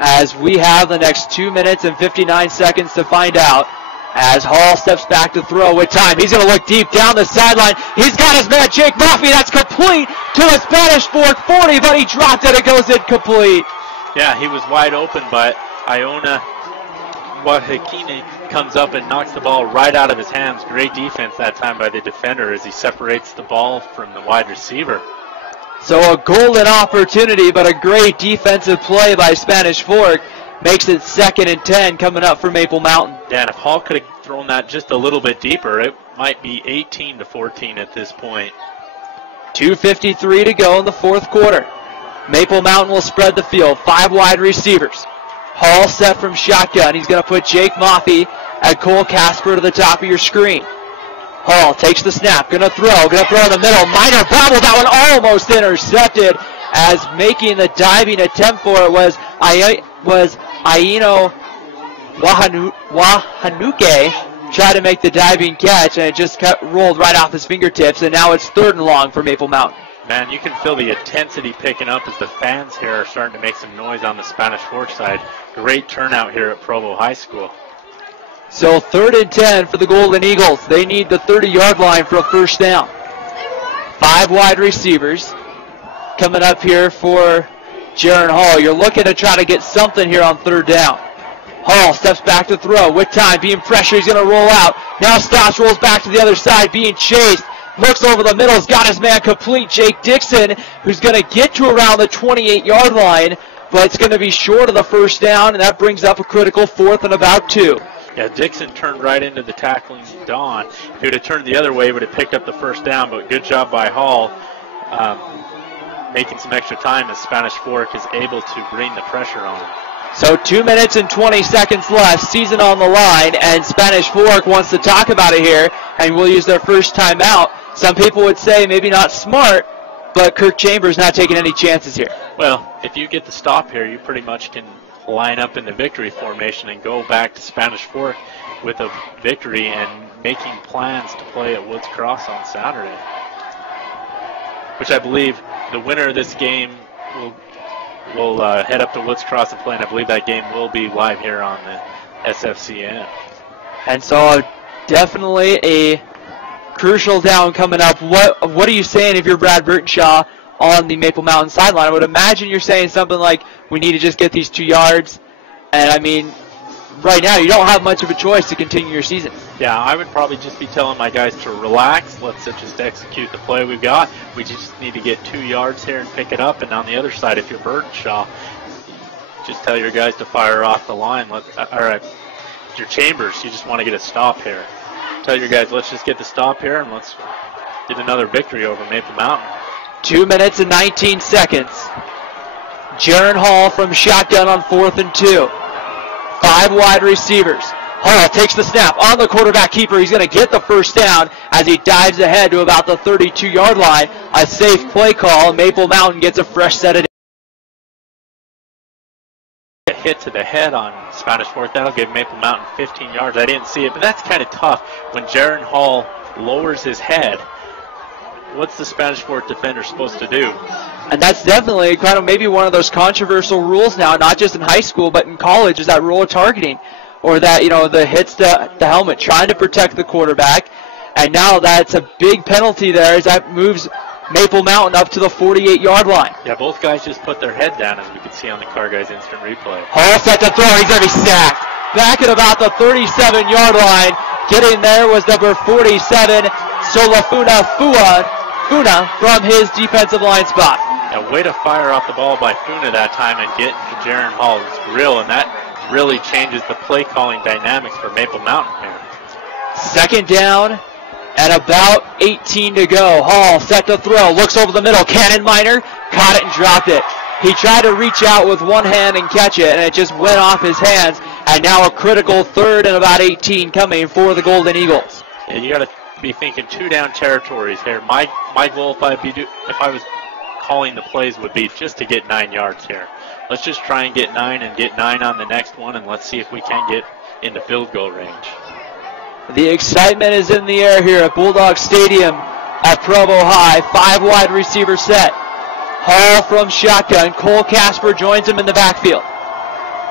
as we have the next 2 minutes and 59 seconds to find out. As Hall steps back to throw with time. He's going to look deep down the sideline. He's got his man, Jake Murphy. That's complete to a Spanish Fork 40, but he dropped it. It goes incomplete. Yeah, he was wide open, but Iona Wahikini comes up and knocks the ball right out of his hands. Great defense that time by the defender as he separates the ball from the wide receiver. So a golden opportunity, but a great defensive play by Spanish Fork. Makes it 2nd and 10 coming up for Maple Mountain. Yeah, and if Hall could have thrown that just a little bit deeper, it might be 18-14 at this point. 2:53 to go in the 4th quarter. Maple Mountain will spread the field. 5 wide receivers. Hall set from shotgun. He's going to put Jake Maffey and Cole Casper to the top of your screen. Hall takes the snap. Going to throw in the middle. Minor bobble. That one almost intercepted, as making the diving attempt for it was Aino Wahanuke. Tried to make the diving catch, and it just rolled right off his fingertips, and now it's 3rd and long for Maple Mountain. Man, you can feel the intensity picking up as the fans here are starting to make some noise on the Spanish Fork side. Great turnout here at Provo High School. So 3rd and 10 for the Golden Eagles. They need the 30-yard line for a first down. 5 wide receivers coming up here for Jaron Hall. You're looking to try to get something here on 3rd down. Hall steps back to throw with time, being pressured. He's going to roll out. Now stops, rolls back to the other side, being chased. Looks over the middle, has got his man complete, Jake Dixon, who's going to get to around the 28-yard line, but it's going to be short of the first down, and that brings up a critical 4th and about 2. Yeah, Dixon turned right into the tackling Don. If he would have turned the other way, he would have picked up the first down, but good job by Hall making some extra time as Spanish Fork is able to bring the pressure on. So 2 minutes and 20 seconds left, season on the line, and Spanish Fork wants to talk about it here, and will use their first timeout. Some people would say maybe not smart, but Kirk Chambers not taking any chances here. Well, if you get the stop here, you pretty much can line up in the victory formation and go back to Spanish Fork with a victory and making plans to play at Woods Cross on Saturday, which I believe the winner of this game will head up to Woods Cross and play, and I believe that game will be live here on the SFCN. And so definitely a crucial down coming up. What are you saying if you're Brad Burtonshaw on the Maple Mountain sideline? I would imagine you're saying something like, we need to just get these 2 yards. And I mean, right now you don't have much of a choice to continue your season. Yeah, I would probably just be telling my guys to relax. Let's just execute the play we've got. We just need to get 2 yards here and pick it up. And on the other side, if you're Burtonshaw, just tell your guys to fire off the line. All right, if you're Chambers, you just want to get a stop here. Tell your guys, let's just get the stop here and let's get another victory over Maple Mountain. 2 minutes and 19 seconds. Jaron Hall from shotgun on 4th and 2. 5 wide receivers. Hall takes the snap on the quarterback keeper. He's going to get the first down as he dives ahead to about the 32-yard line. A safe play call. Maple Mountain gets a fresh set of hit to the head on Spanish Fork. That'll give Maple Mountain 15 yards. I didn't see it, but that's kind of tough when Jaron Hall lowers his head. What's the Spanish Fork defender supposed to do? And that's definitely kind of maybe one of those controversial rules now, not just in high school, but in college, is that rule of targeting, or that, you know, the hits the helmet, trying to protect the quarterback. And now that's a big penalty there as that moves Maple Mountain up to the 48-yard line. Yeah, both guys just put their head down, as we can see on the Car Guys instant replay. Hall set to throw. He's going to be sacked. Back at about the 37-yard line. Getting there was number 47, Solafuna Funa from his defensive line spot. Yeah, way to fire off the ball by Funa that time and get into Jaron Hall's grill, and that really changes the play calling dynamics for Maple Mountain here. 2nd down and about 18 to go. Hall set to throw, looks over the middle. Cannon Minor caught it and dropped it. He tried to reach out with one hand and catch it, and it just went off his hands. And now a critical 3rd and about 18 coming for the Golden Eagles. Yeah, you got to be thinking 2 down territories here. My goal, if I was calling the plays, would be just to get 9 yards here. Let's just try and get 9 and get 9 on the next one, and let's see if we can get into field goal range. The excitement is in the air here at Bulldog Stadium at Provo High. 5 wide receiver set. Hall from shotgun. Cole Casper joins him in the backfield.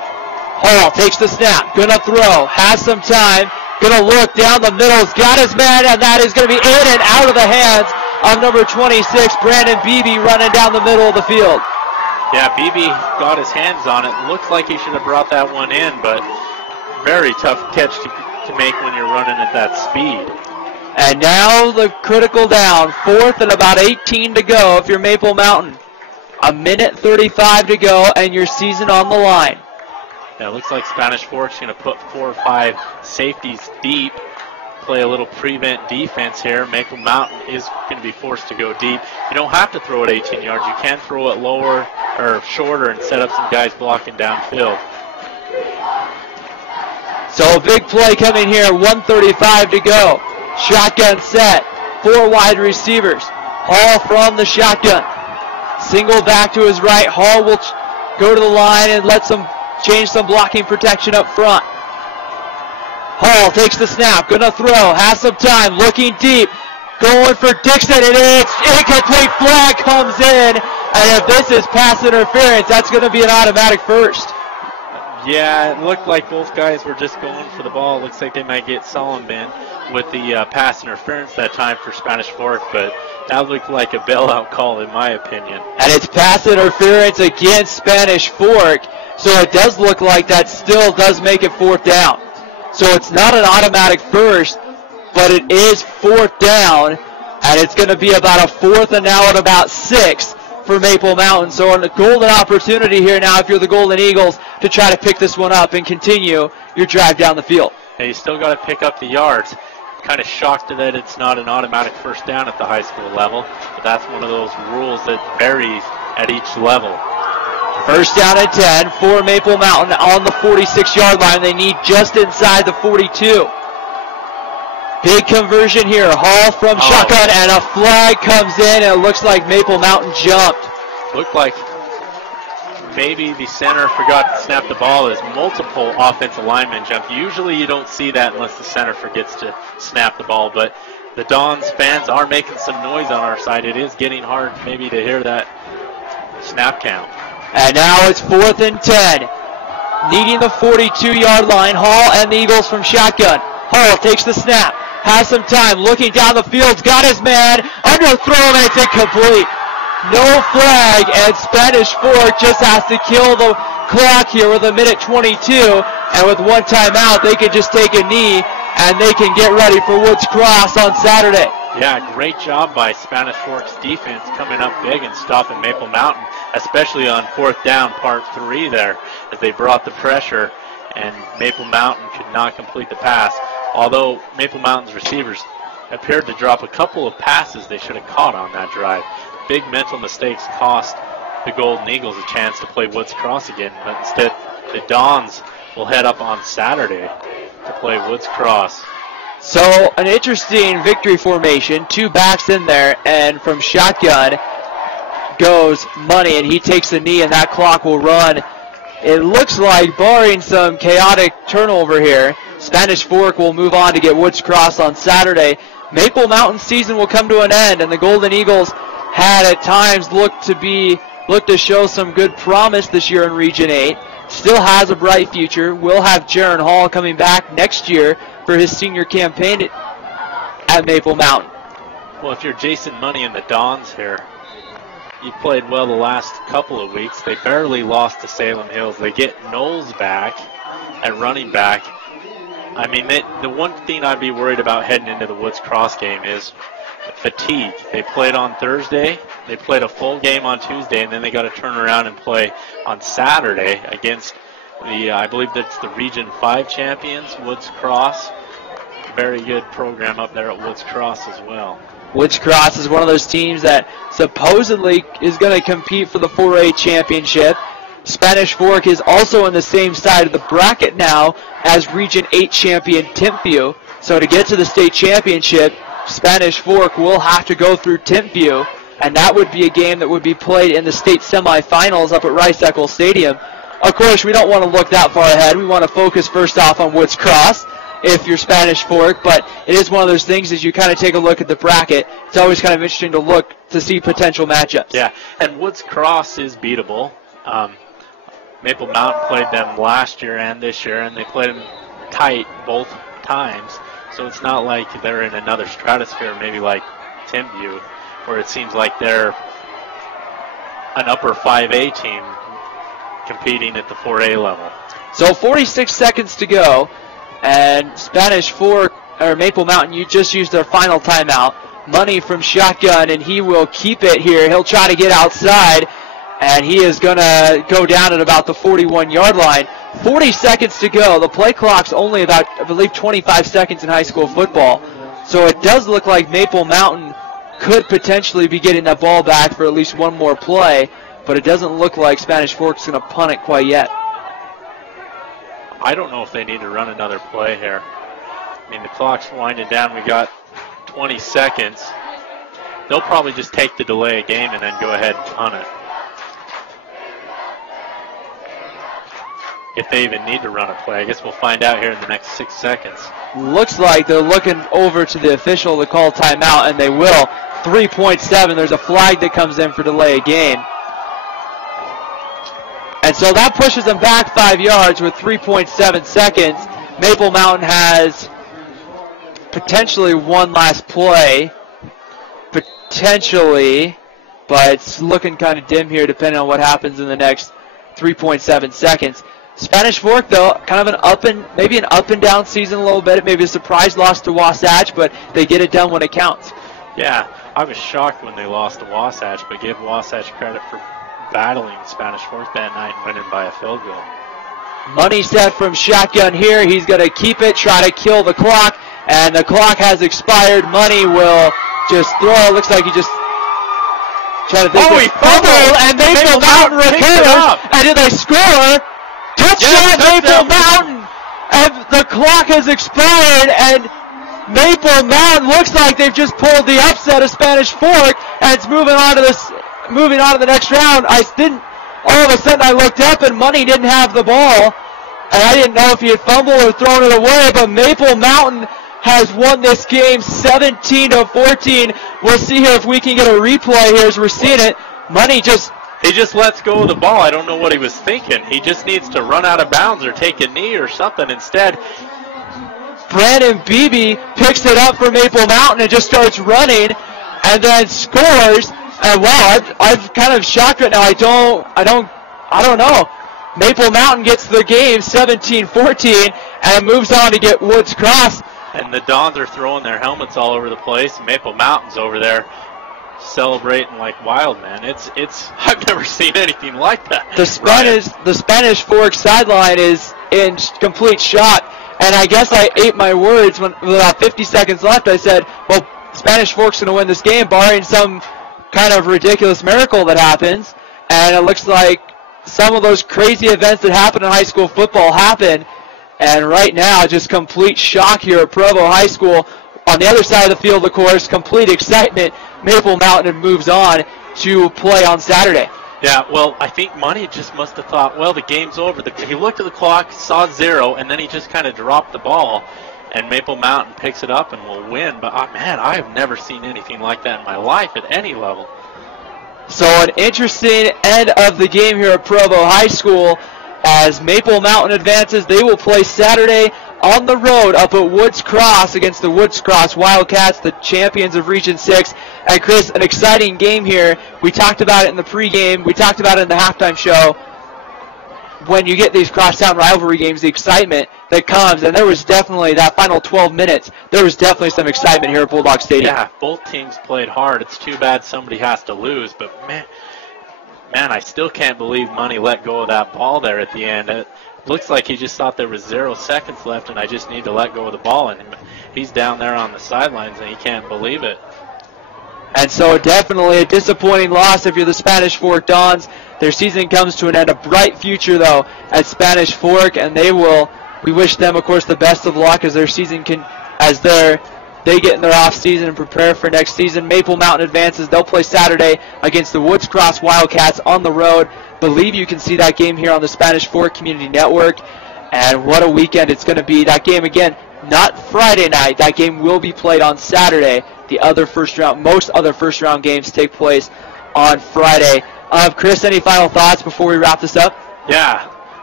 Hall takes the snap, gonna throw, has some time, gonna look down the middle, he's got his man, and that is gonna be in and out of the hands of number 26, Brandon Beebe, running down the middle of the field. Yeah, Beebe got his hands on it. Looks like he should have brought that one in, but very tough catch to make when you're running at that speed. And now the critical down, 4th and about 18 to go if you're Maple Mountain. 1:35 to go and your season on the line. Yeah, it looks like Spanish Fork's going to put 4 or 5 safeties deep, play a little prevent defense here. Maple Mountain is going to be forced to go deep. You don't have to throw it 18 yards. You can throw it lower or shorter and set up some guys blocking downfield. So a big play coming here, 1:35 to go. Shotgun set, 4 wide receivers. Hall from the shotgun. Single back to his right. Hall will go to the line and let some change some blocking protection up front. Hall takes the snap, gonna throw, has some time, looking deep, going for Dixon, and it's incomplete. Flag comes in, and if this is pass interference, that's gonna be an automatic first. Yeah, it looked like both guys were just going for the ball. It looks like they might get Solomon with the pass interference that time for Spanish Fork, but that looked like a bailout call in my opinion. And it's pass interference against Spanish Fork, so it does look like that still does make it 4th down. So it's not an automatic first, but it is 4th down, and it's going to be about a 4th and now at about 6 for Maple Mountain. So a golden opportunity here now if you're the Golden Eagles to try to pick this one up and continue your drive down the field. Hey, you still got to pick up the yards. Kind of shocked that it's not an automatic first down at the high school level, but that's one of those rules that varies at each level. First down and 10 for Maple Mountain on the 46-yard line. They need just inside the 42. Big conversion here. Hall from shotgun, and a flag comes in, and it looks like Maple Mountain jumped. Looked like maybe the center forgot to snap the ball as multiple offensive linemen jumped. Usually you don't see that unless the center forgets to snap the ball, but the Dons fans are making some noise on our side. It is getting hard maybe to hear that snap count. And now it's 4th and 10. Needing the 42-yard line, Hall and the Eagles from shotgun. Hall takes the snap, has some time, looking down the field, got his man, underthrown, and it's incomplete. No flag, and Spanish Fork just has to kill the clock here with 1:22, and with one timeout, they can just take a knee, and they can get ready for Woods Cross on Saturday. Yeah, great job by Spanish Fork's defense coming up big and stopping Maple Mountain, especially on 4th down, part 3 there, as they brought the pressure, and Maple Mountain could not complete the pass. Although Maple Mountain's receivers appeared to drop a couple of passes they should have caught on that drive. Big mental mistakes cost the Golden Eagles a chance to play Woods Cross again, but instead the Dons will head up on Saturday to play Woods Cross. So an interesting victory formation, 2 backs in there, and from shotgun goes Money, and he takes the knee, and that clock will run. It looks like, barring some chaotic turnover here, Spanish Fork will move on to get Woods Cross on Saturday. Maple Mountain's season will come to an end, and the Golden Eagles had at times looked to show some good promise this year in Region 8. Still has a bright future. Will have Jaron Hall coming back next year for his senior campaign at Maple Mountain. Well, if you're Jason Money and the Dons here, you played well the last couple of weeks. They barely lost to Salem Hills. They get Knowles back at running back. I mean, the one thing I'd be worried about heading into the Woods Cross game is fatigue. They played on Thursday, they played a full game on Tuesday, and then they got to turn around and play on Saturday against I believe that's the Region 5 champions, Woods Cross. Very good program up there at Woods Cross as well. Woods Cross is one of those teams that supposedly is going to compete for the 4A championship. Spanish Fork is also on the same side of the bracket now as Region 8 champion Timpview. So to get to the state championship, Spanish Fork will have to go through Timpview, and that would be a game that would be played in the state semifinals up at Rice-Eccles Stadium. Of course, we don't want to look that far ahead. We want to focus first off on Woods Cross if you're Spanish Fork, but it is one of those things as you kind of take a look at the bracket. It's always kind of interesting to look to see potential matchups. Yeah, and Woods Cross is beatable. Maple Mountain played them last year and this year, and they played them tight both times. So it's not like they're in another stratosphere, maybe like Timview, where it seems like they're an upper 5A team competing at the 4A level. So 46 seconds to go, and Spanish Fork, or Maple Mountain, you just used their final timeout. Money from shotgun, and he will keep it here. He'll try to get outside, and he is going to go down at about the 41-yard line. 40 seconds to go. The play clock's only about, I believe, 25 seconds in high school football. So it does look like Maple Mountain could potentially be getting that ball back for at least one more play, but it doesn't look like Spanish Fork's going to punt it quite yet. I don't know if they need to run another play here. I mean, the clock's winding down. We got 20 seconds. They'll probably just take the delay of game and then go ahead and punt it. If they even need to run a play. I guess we'll find out here in the next 6 seconds. Looks like they're looking over to the official to call timeout, and they will. 3.7. There's a flag that comes in for delay of game. And so that pushes them back 5 yards with 3.7 seconds. Maple Mountain has potentially one last play. Potentially. But it's looking kind of dim here depending on what happens in the next 3.7 seconds. Spanish Fork, though, kind of maybe an up and down season a little bit. Maybe a surprise loss to Wasatch, but they get it done when it counts. Yeah, I was shocked when they lost to Wasatch, but give Wasatch credit for battling Spanish Fork that night and winning by a field goal. Money set from shotgun here. He's going to keep it, try to kill the clock, and the clock has expired. Money will just throw. It looks like he just tried to think. Oh, he fumbled, and Maple Mountain recovers. And did they score? Touchdown, Maple Mountain! And the clock has expired, and Maple Mountain looks like they've just pulled the upset of Spanish Fork, and it's moving on to the next round. All of a sudden I looked up and Money didn't have the ball, and I didn't know if he had fumbled or thrown it away, but Maple Mountain has won this game 17-14. We'll see here if we can get a replay here as we're seeing it. He just lets go of the ball. I don't know what he was thinking. He just needs to run out of bounds or take a knee or something. Instead, Brandon Beebe picks it up for Maple Mountain and just starts running and then scores. And wow, I'm kind of shocked right now. I don't know. Maple Mountain gets the game 17-14 and moves on to get Woods Cross. And the Dons are throwing their helmets all over the place. Maple Mountain's over there celebrating like wild, man. It's I've never seen anything like that. The Spanish Fork sideline is in complete shock, and I guess I ate my words when with about 50 seconds left. I said, well, Spanish Fork's going to win this game barring some kind of ridiculous miracle that happens, and it looks like some of those crazy events that happen in high school football happen, and right now just complete shock here at Provo High School. On the other side of the field, of course, complete excitement. Maple Mountain moves on to play on Saturday. Yeah, well, I think Money just must have thought, well, the game's over. He looked at the clock, saw 0, and then he just kind of dropped the ball, and Maple Mountain picks it up and will win. But, man, I have never seen anything like that in my life at any level. So an interesting end of the game here at Provo High School. As Maple Mountain advances, they will play Saturday on the road up at Woods Cross against the Woods Cross Wildcats, the champions of Region 6. And Chris, an exciting game here. We talked about it in the pregame. We talked about it in the halftime show. When you get these crosstown rivalry games, the excitement that comes, and there was definitely that final 12 minutes, there was definitely some excitement here at Bulldog Stadium. Yeah, both teams played hard. It's too bad somebody has to lose, but man, I still can't believe Money let go of that ball there at the end. It looks like he just thought there was 0 seconds left and I just need to let go of the ball, and he's down there on the sidelines and he can't believe it. And so definitely a disappointing loss if you're the Spanish Fork Dons. Their season comes to an end. A bright future, though, at Spanish Fork, and we wish them, of course, the best of luck as their season they get in their off season and prepare for next season. Maple Mountain advances. They'll play Saturday against the Woods Cross Wildcats on the road. Believe you can see that game here on the Spanish Fork Community Network. And what a weekend it's going to be. That game, again, not Friday night. That game will be played on Saturday. Most other first round games take place on Friday. Chris, any final thoughts before we wrap this up? Yeah,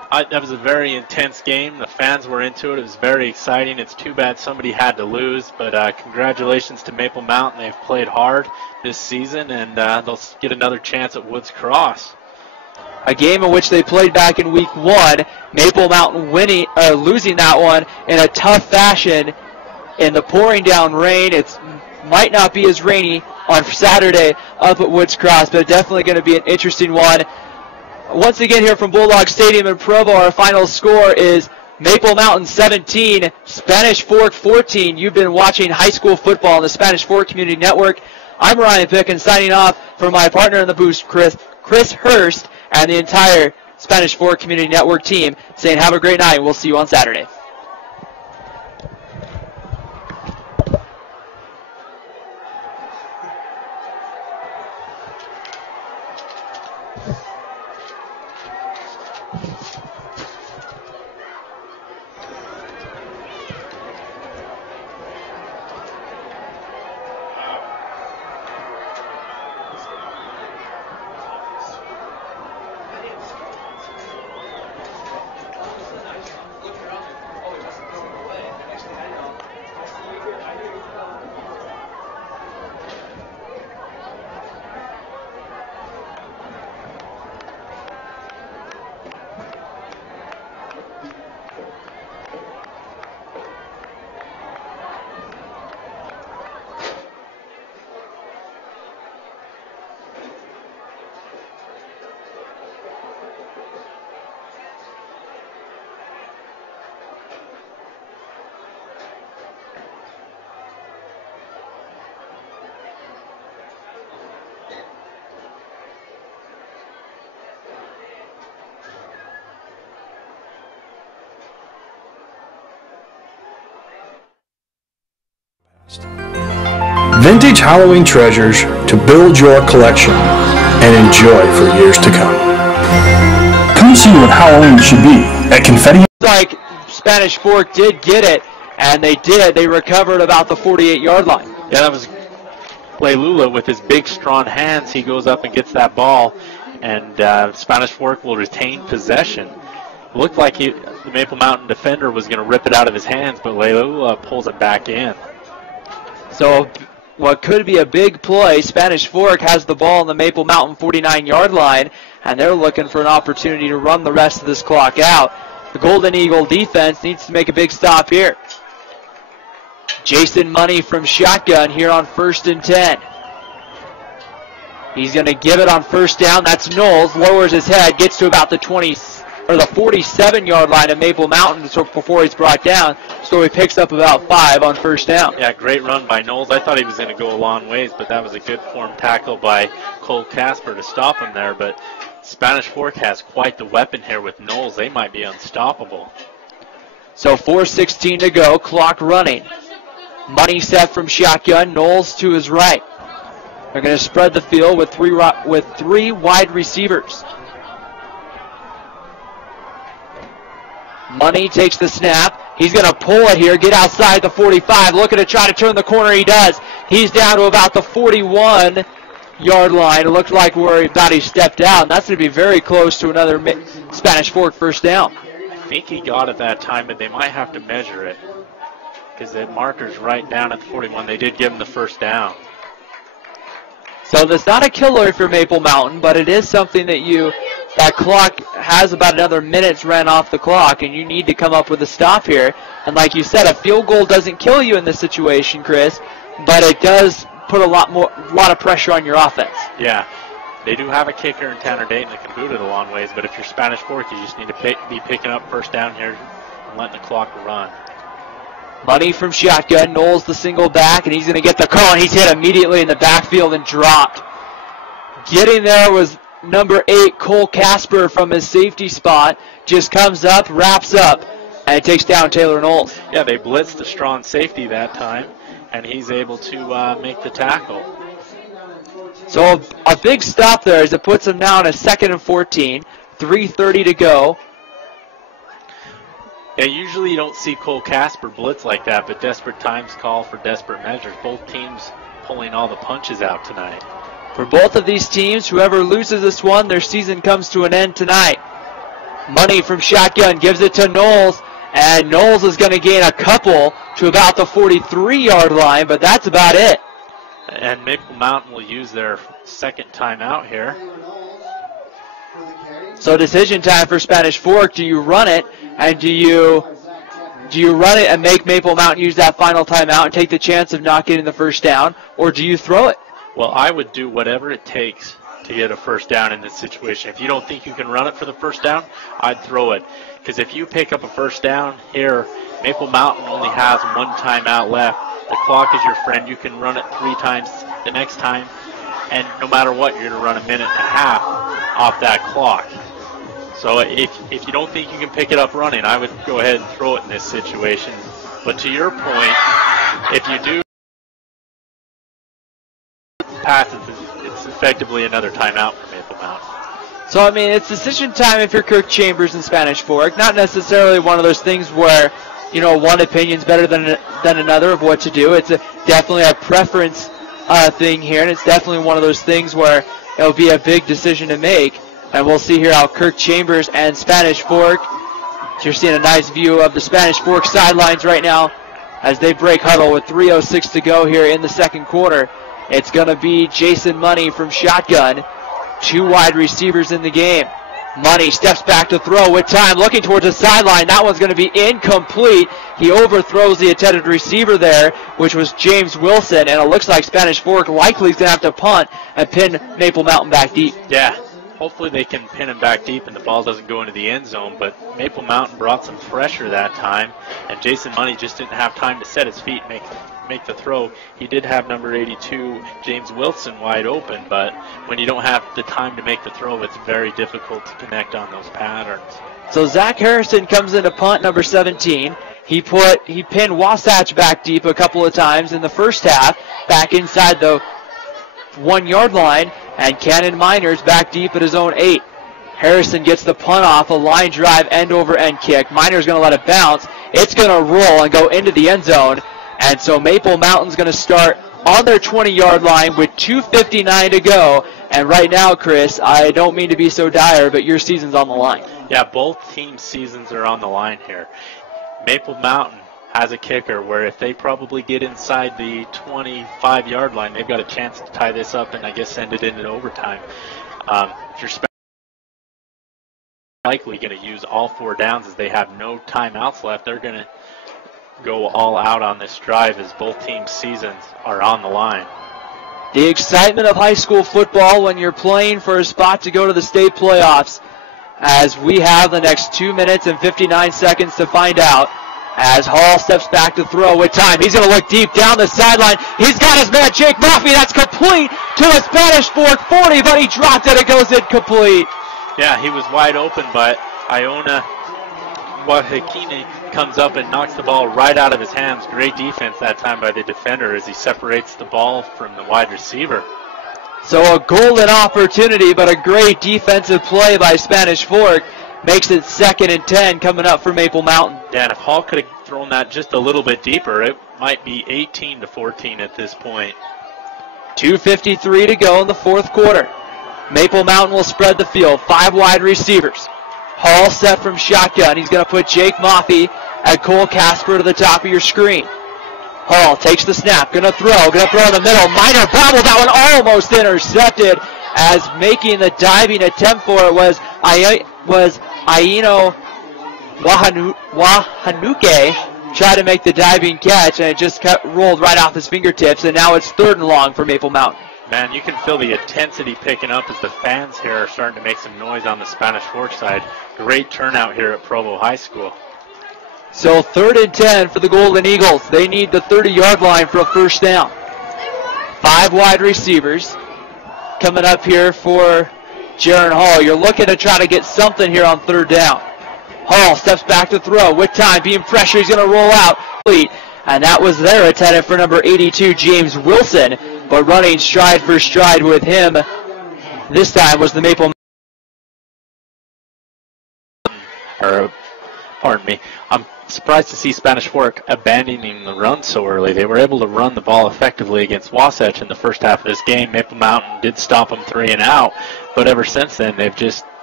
That was a very intense game. The fans were into it. It was very exciting. It's too bad somebody had to lose, but congratulations to Maple Mountain. They've played hard this season, and they'll get another chance at Woods Cross. A game in which they played back in week 1. Maple Mountain losing that one in a tough fashion in the pouring down rain. It might not be as rainy on Saturday up at Woods Cross, but definitely going to be an interesting one. Once again here from Bulldog Stadium in Provo, our final score is Maple Mountain 17, Spanish Fork 14. You've been watching high school football on the Spanish Fork Community Network. I'm Ryan Pickens signing off for my partner in the booth, Chris Hurst, and the entire Spanish Fork Community Network team, saying have a great night. We'll see you on Saturday. Vintage Halloween treasures to build your collection and enjoy for years to come. Come see what Halloween should be at Confetti. Like Spanish Fork did get it, and they did. They recovered about the 48-yard line. Yeah, that was Leilula with his big, strong hands. He goes up and gets that ball, and Spanish Fork will retain possession. Looked like the Maple Mountain defender was going to rip it out of his hands, but Leilula pulls it back in. So what could be a big play, Spanish Fork has the ball on the Maple Mountain 49-yard line, and they're looking for an opportunity to run the rest of this clock out. The Golden Eagle defense needs to make a big stop here. Jason Money from shotgun here on 1st and 10. He's going to give it on first down. That's Knowles, lowers his head, gets to about the 20 or the 47-yard line of Maple Mountain before he's brought down. So he picks up about 5 on first down. Yeah, great run by Knowles. I thought he was going to go a long ways, but that was a good form tackle by Cole Casper to stop him there. But Spanish Fork has quite the weapon here with Knowles. They might be unstoppable. So 4:16 to go, clock running. Money set from shotgun, Knowles to his right. They're going to spread the field with three wide receivers. Money takes the snap. He's going to pull it here, get outside the 45, looking to try to turn the corner. He does. He's down to about the 41-yard line. It looked like where he stepped out, and that's going to be very close to another Spanish Fork first down. I think he got it that time, but they might have to measure it because the marker's right down at the 41. They did give him the first down. So that's not a killer for Maple Mountain, but it is something that clock has about another minute ran off the clock, and you need to come up with a stop here. And like you said, a field goal doesn't kill you in this situation, Chris, but it does put a lot of pressure on your offense. Yeah, they do have a kicker in Tanner Dayton that can boot it a long ways, but if you're Spanish Fork, you just need to be picking up first down here and letting the clock run. Money from shotgun, Knowles the single back, and he's going to get the call, and he's hit immediately in the backfield and dropped. Getting there was number 8, Cole Casper from his safety spot. Just comes up, wraps up, and it takes down Taylor Knowles. Yeah, they blitzed a strong safety that time, and he's able to make the tackle. So a big stop there as it puts him now on a 2nd and 14, 3:30 to go. Yeah, usually you don't see Cole Casper blitz like that, but desperate times call for desperate measures. Both teams pulling all the punches out tonight. For both of these teams, whoever loses this one, their season comes to an end tonight. Money from shotgun gives it to Knowles, and Knowles is going to gain a couple to about the 43-yard line, but that's about it. And Maple Mountain will use their second timeout here. So decision time for Spanish Fork. Do you run it, and do you run it and make Maple Mountain use that final timeout and take the chance of not getting the first down, or do you throw it? Well, I would do whatever it takes to get a first down in this situation. If you don't think you can run it for the first down, I'd throw it. Because if you pick up a first down here, Maple Mountain only has one timeout left. The clock is your friend. You can run it 3 times the next time, and no matter what, you're going to run a minute and a half off that clock. So if you don't think you can pick it up running, I would go ahead and throw it in this situation. But to your point, if you do pass it, it's effectively another timeout for Maple Mountain. So, I mean, it's decision time if you're Kirk Chambers and Spanish Fork. Not necessarily one of those things where, you know, one opinion's better than another of what to do. It's definitely a preference thing here, and it's definitely one of those things where it'll be a big decision to make. And we'll see here how Kirk Chambers and Spanish Fork, you're seeing a nice view of the Spanish Fork sidelines right now as they break huddle with 3:06 to go here in the second quarter. It's going to be Jason Money from shotgun. 2 wide receivers in the game. Money steps back to throw with time, looking towards the sideline. That one's going to be incomplete. He overthrows the intended receiver there, which was James Wilson, and it looks like Spanish Fork likely is going to have to punt and pin Maple Mountain back deep. Yeah, hopefully they can pin him back deep and the ball doesn't go into the end zone, but Maple Mountain brought some pressure that time, and Jason Money just didn't have time to set his feet and make the throw. He did have number 82, James Wilson, wide open, but when you don't have the time to make the throw, it's very difficult to connect on those patterns. So Zach Harrison comes into punt number 17. He pinned Wasatch back deep a couple of times in the first half, back inside the 1-yard line, and Cannon Miners back deep at his own 8. Harrison gets the punt off, a line drive end-over-end kick. Miners going to let it bounce. It's going to roll and go into the end zone. And so Maple Mountain's going to start on their 20-yard line with 2:59 to go. And right now, Chris, I don't mean to be so dire, but your season's on the line. Yeah, both teams' seasons are on the line here. Maple Mountain has a kicker where if they probably get inside the 25-yard line, they've got a chance to tie this up and I guess send it into overtime. If you're likely going to use all 4 downs as they have no timeouts left, they're going to go all out on this drive as both teams' seasons are on the line. The excitement of high school football when you're playing for a spot to go to the state playoffs, as we have the next 2 minutes and 59 seconds to find out. As Hall steps back to throw with time. He's going to look deep down the sideline. He's got his man Jake Murphy. That's complete to the Spanish Fork 40, but he dropped it. It goes incomplete. Yeah, he was wide open, but Iona Wahikini comes up and knocks the ball right out of his hands. Great defense that time by the defender as he separates the ball from the wide receiver. So a golden opportunity, but a great defensive play by Spanish Fork makes it 2nd and 10 coming up for Maple Mountain. Yeah, and if Hall could have thrown that just a little bit deeper, it might be 18-14 at this point. 2:53 to go in the fourth quarter. Maple Mountain will spread the field. 5 wide receivers. Hall set from shotgun. He's going to put Jake Moffey and Cole Casper to the top of your screen. Hall takes the snap. Going to throw in the middle. Minor bobble. That one almost intercepted, as making the diving attempt for it was Aino Wahanuke. Tried to make the diving catch, and it just rolled right off his fingertips, and now it's 3rd and long for Maple Mountain. Man, you can feel the intensity picking up as the fans here are starting to make some noise on the Spanish Fork side. Great turnout here at Provo High School. So 3rd and 10 for the Golden Eagles. They need the 30-yard line for a first down. 5 wide receivers coming up here for Jaron Hall. You're looking to try to get something here on 3rd down. Hall steps back to throw with time, being pressured. He's going to roll out. And that was their attendant for number 82, James Wilson. But running stride for stride with him this time was the Maple. Pardon me. I'm surprised to see Spanish Fork abandoning the run so early. They were able to run the ball effectively against Wasatch in the first half of this game. Maple Mountain did stop them 3 and out, but ever since then they've just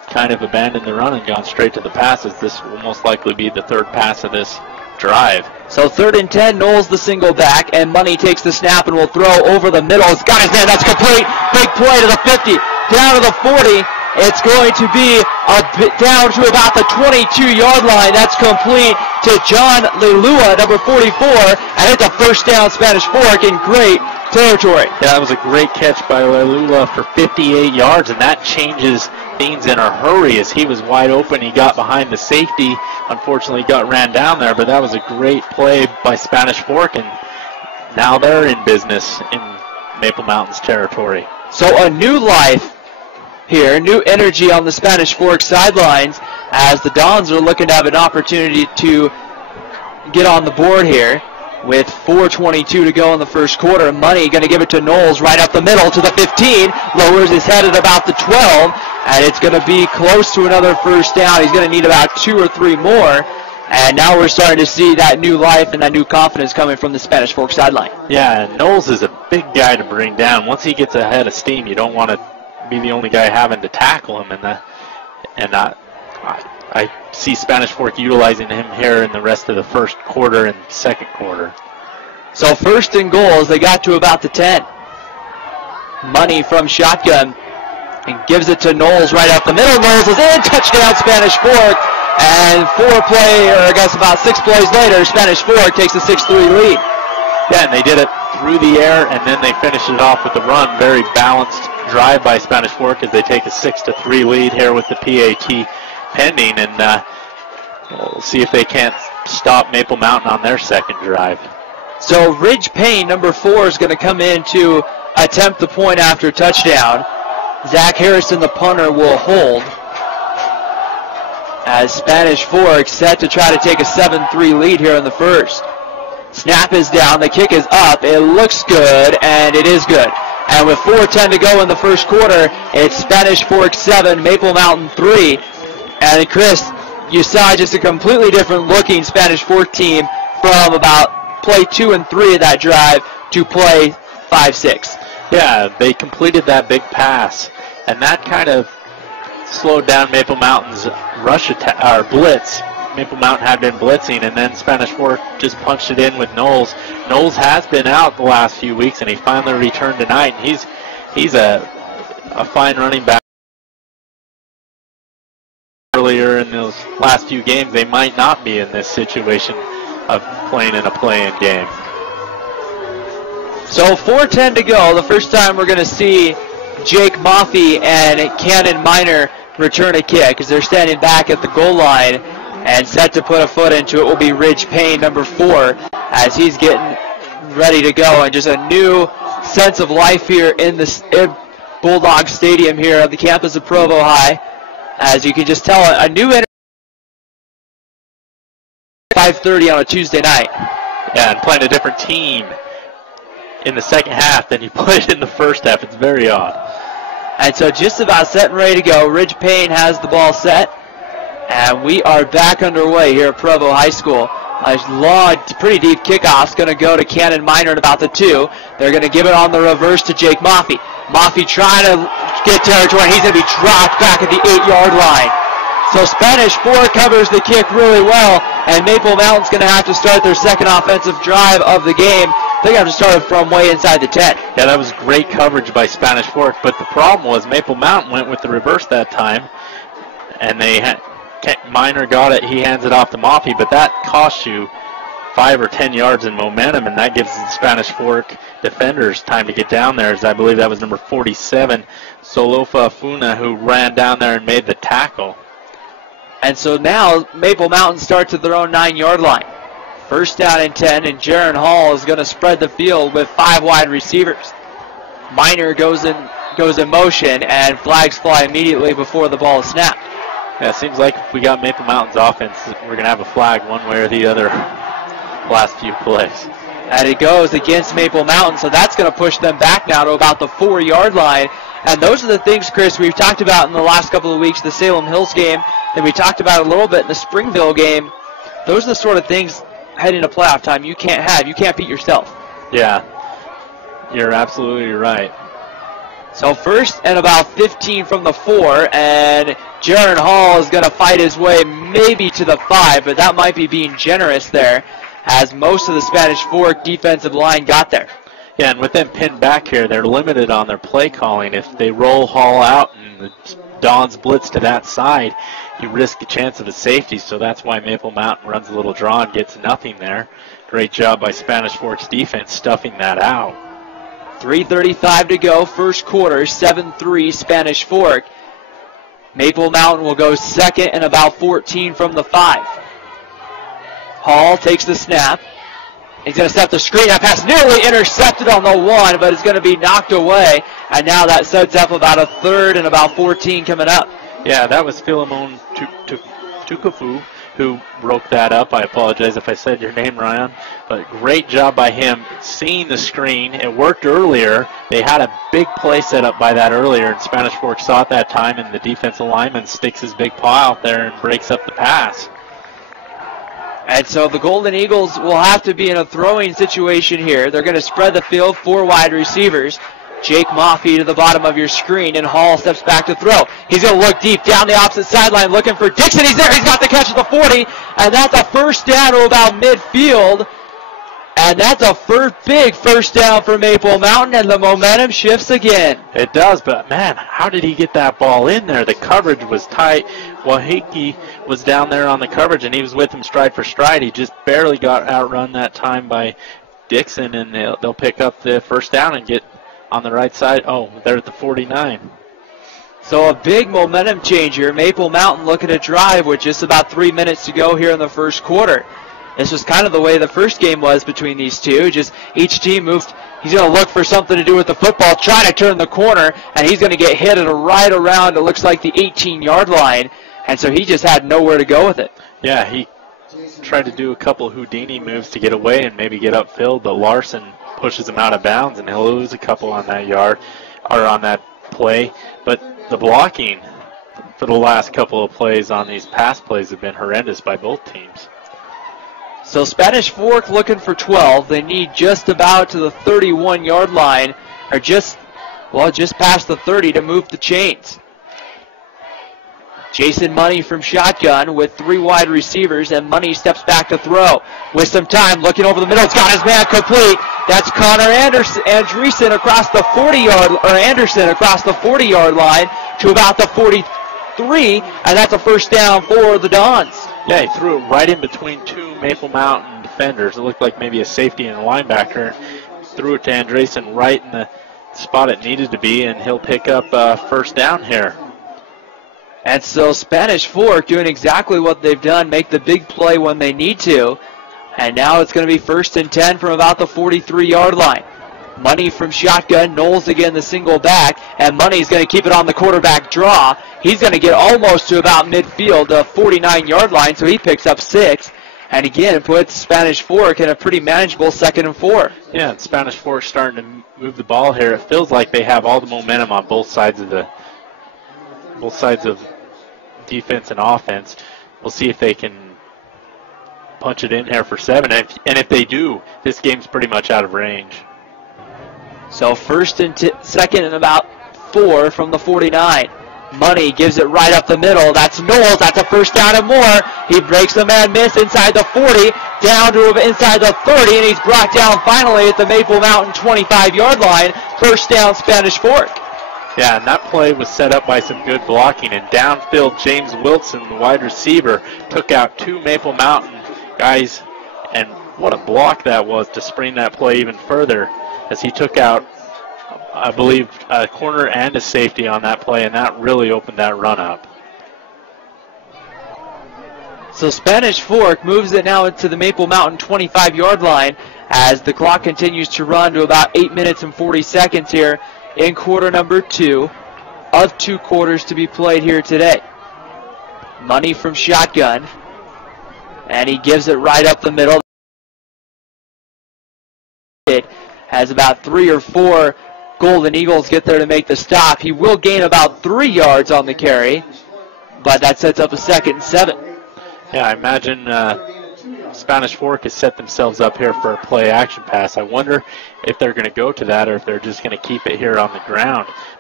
kind of abandoned the run and gone straight to the passes. This will most likely be the third pass of this drive. So 3rd and 10, Knowles the single back, and Money takes the snap and will throw over the middle. It's got his man, that's complete. Big play to the 50, down to the 40. It's going to be a bit down to about the 22-yard line. That's complete to John Lelua, number 44, and it's a first down, Spanish Fork, in great territory. Yeah, that was a great catch by Lelua for 58 yards, and that changes things in a hurry as he was wide open. He got behind the safety. Unfortunately, got ran down there, but that was a great play by Spanish Fork, and now they're in business in Maple Mountains territory. So a new life here, new energy on the Spanish Fork sidelines as the Dons are looking to have an opportunity to get on the board here with 4:22 to go in the first quarter. Money going to give it to Knowles right up the middle to the 15, lowers his head at about the 12, and it's going to be close to another first down. He's going to need about 2 or 3 more, and now we're starting to see that new life and that new confidence coming from the Spanish Fork sideline. Yeah, and Knowles is a big guy to bring down. Once he gets ahead of steam, you don't want to be the only guy having to tackle him, I see Spanish Fork utilizing him here in the rest of the first quarter and second quarter. So 1st and goal as they got to about the 10. Money from shotgun and gives it to Knowles right up the middle. Knowles is in, touchdown Spanish Fork, and about 6 plays later, Spanish Fork takes a 6-3 lead. Yeah, and they did it through the air, and then they finished it off with the run. Very balanced drive by Spanish Fork as they take a 6-3 lead here with the PAT pending, and we'll see if they can't stop Maple Mountain on their second drive. So Ridge Payne, number 4, is going to come in to attempt the point after touchdown. Zach Harrison, the punter, will hold as Spanish Fork set to try to take a 7-3 lead here in the first. Snap is down, the kick is up, it looks good, and it is good. And with 4:10 to go in the first quarter, it's Spanish Fork 7, Maple Mountain 3. And Chris, you saw just a completely different looking Spanish Fork team from about play 2 and 3 of that drive to play 5-6. Yeah, they completed that big pass, and that kind of slowed down Maple Mountain's rush attack, or blitz. Maple Mountain had been blitzing, and then Spanish Fork just punched it in with Knowles. Knowles has been out the last few weeks, and he finally returned tonight. And he's a fine running back. Earlier in those last few games, they might not be in this situation of playing in a play-in game. So 4:10 to go. The first time we're going to see Jake Maffey and Cannon Miner return a kick as they're standing back at the goal line. And set to put a foot into it will be Ridge Payne, number 4, as he's getting ready to go. And just a new sense of life here in Bulldog Stadium here at the campus of Provo High. As you can just tell, a new energy. 5:30 on a Tuesday night. Yeah, and playing a different team in the second half than you played in the first half. It's very odd. And so just about set and ready to go. Ridge Payne has the ball set. And we are back underway here at Provo High School. A long, pretty deep kickoff. Going to go to Cannon Miner at about the 2. They're going to give it on the reverse to Jake Maffey. Maffey trying to get territory. He's going to be dropped back at the 8-yard line. So Spanish Fork covers the kick really well, and Maple Mountain's going to have to start their second offensive drive of the game. They're going to have to start from way inside the 10. Yeah, that was great coverage by Spanish Fork, but the problem was Maple Mountain went with the reverse that time, and they had Miner got it, he hands it off to Maffey, but that costs you 5 or 10 yards in momentum, and that gives the Spanish Fork defenders time to get down there, as I believe that was number 47, Solofa Funa, who ran down there and made the tackle. And so now Maple Mountain starts at their own 9-yard line. First down and 10, and Jaron Hall is going to spread the field with 5 wide receivers. Miner goes in motion, and flags fly immediately before the ball is snapped. Yeah, it seems like if we got Maple Mountain's offense, we're going to have a flag one way or the other last few plays. And it goes against Maple Mountain, so that's going to push them back now to about the 4-yard line. And those are the things, Chris, we've talked about in the last couple of weeks, the Salem Hills game, and we talked about a little bit in the Springville game. Those are the sort of things heading to playoff time you can't have. You can't beat yourself. Yeah, you're absolutely right. So first and about 15 from the 4, and Jaron Hall is going to fight his way maybe to the 5, but that might be being generous there, as most of the Spanish Fork defensive line got there. Yeah, and with them pinned back here, they're limited on their play calling. If they roll Hall out and the Dons blitz to that side, you risk a chance of a safety, so that's why Maple Mountain runs a little draw and gets nothing there. Great job by Spanish Fork's defense stuffing that out. 3:35 to go, first quarter, 7-3 Spanish Fork. Maple Mountain will go second and about 14 from the 5. Hall takes the snap. He's going to set the screen. That pass nearly intercepted on the 1, but it's going to be knocked away. And now that sets up about a third and about 14 coming up. Yeah, that was Philemon Tukafu who broke that up. I apologize if I said your name, Ryan. But great job by him seeing the screen. It worked earlier. They had a big play set up by that earlier, and Spanish Fork saw it that time, and the defensive lineman sticks his big paw out there and breaks up the pass. And so the Golden Eagles will have to be in a throwing situation here. They're going to spread the field, 4 wide receivers. Jake Maffey to the bottom of your screen, and Hall steps back to throw. He's going to look deep down the opposite sideline looking for Dixon. He's there. He's got the catch at the 40, and that's a first down to about midfield. And that's a big first down for Maple Mountain, and the momentum shifts again. It does, but man, how did he get that ball in there? The coverage was tight. Wahiki was down there on the coverage, and he was with him stride for stride. He just barely got outrun that time by Dixon, and they'll pick up the first down and get on the right side. Oh, they're at the 49. So a big momentum changer. Maple Mountain looking to drive with just about 3 minutes to go here in the first quarter. This was kind of the way the first game was between these two. Just each team moved. He's going to look for something to do with the football, try to turn the corner, and he's going to get hit at right around, it looks like, the 18-yard line. And so he just had nowhere to go with it. Yeah, he tried to do a couple Houdini moves to get away and maybe get upfield, but Larson pushes him out of bounds, and he'll lose a couple on that yard, or on that play. But the blocking for the last couple of plays on these pass plays have been horrendous by both teams. So Spanish Fork looking for 12. They need just about to the 31-yard line, or just past the 30 to move the chains. Jason Money from shotgun with 3 wide receivers, and Money steps back to throw. With some time, looking over the middle, it's got his man complete. That's Connor Andreessen across the 40-yard, or Anderson across the 40-yard line to about the 43, and that's a first down for the Dons. Yeah, he threw it right in between 2 Maple Mountain defenders. It looked like maybe a safety and a linebacker. Threw it to Andreessen right in the spot it needed to be, and he'll pick up first down here. And so Spanish Fork doing exactly what they've done, make the big play when they need to. And now it's going to be 1st and 10 from about the 43-yard line. Money from shotgun, Knowles again the single back, and Money's going to keep it on the quarterback draw. He's going to get almost to about midfield, the 49-yard line, so he picks up 6. And again, puts Spanish Fork in a pretty manageable 2nd and 4. Yeah, and Spanish Fork starting to move the ball here. It feels like they have all the momentum on both sides of defense and offense. We'll see if they can punch it in here for 7. And if they do, this game's pretty much out of range. So 1st and 2nd and about 4 from the 49. Money gives it right up the middle. That's Knowles. That's a first down and more. He breaks the man miss inside the 40, down to inside the 30, and he's brought down finally at the Maple Mountain 25-yard line. First down, Spanish Fork. Yeah, and that play was set up by some good blocking. And downfield, James Wilson, the wide receiver, took out 2 Maple Mountain guys. And what a block that was to spring that play even further, as he took out, I believe, a corner and a safety on that play, and that really opened that run up. So Spanish Fork moves it now into the Maple Mountain 25-yard line as the clock continues to run to about 8 minutes and 40 seconds here in quarter number 2 of 2 quarters to be played here today. Money from shotgun, and he gives it right up the middle. It has about 3 or 4 Golden Eagles get there to make the stop. He will gain about 3 yards on the carry, but that sets up a 2nd and 7. Yeah, I imagine Spanish Fork has set themselves up here for a play-action pass. I wonder if they're going to go to that or if they're just going to keep it here on the ground.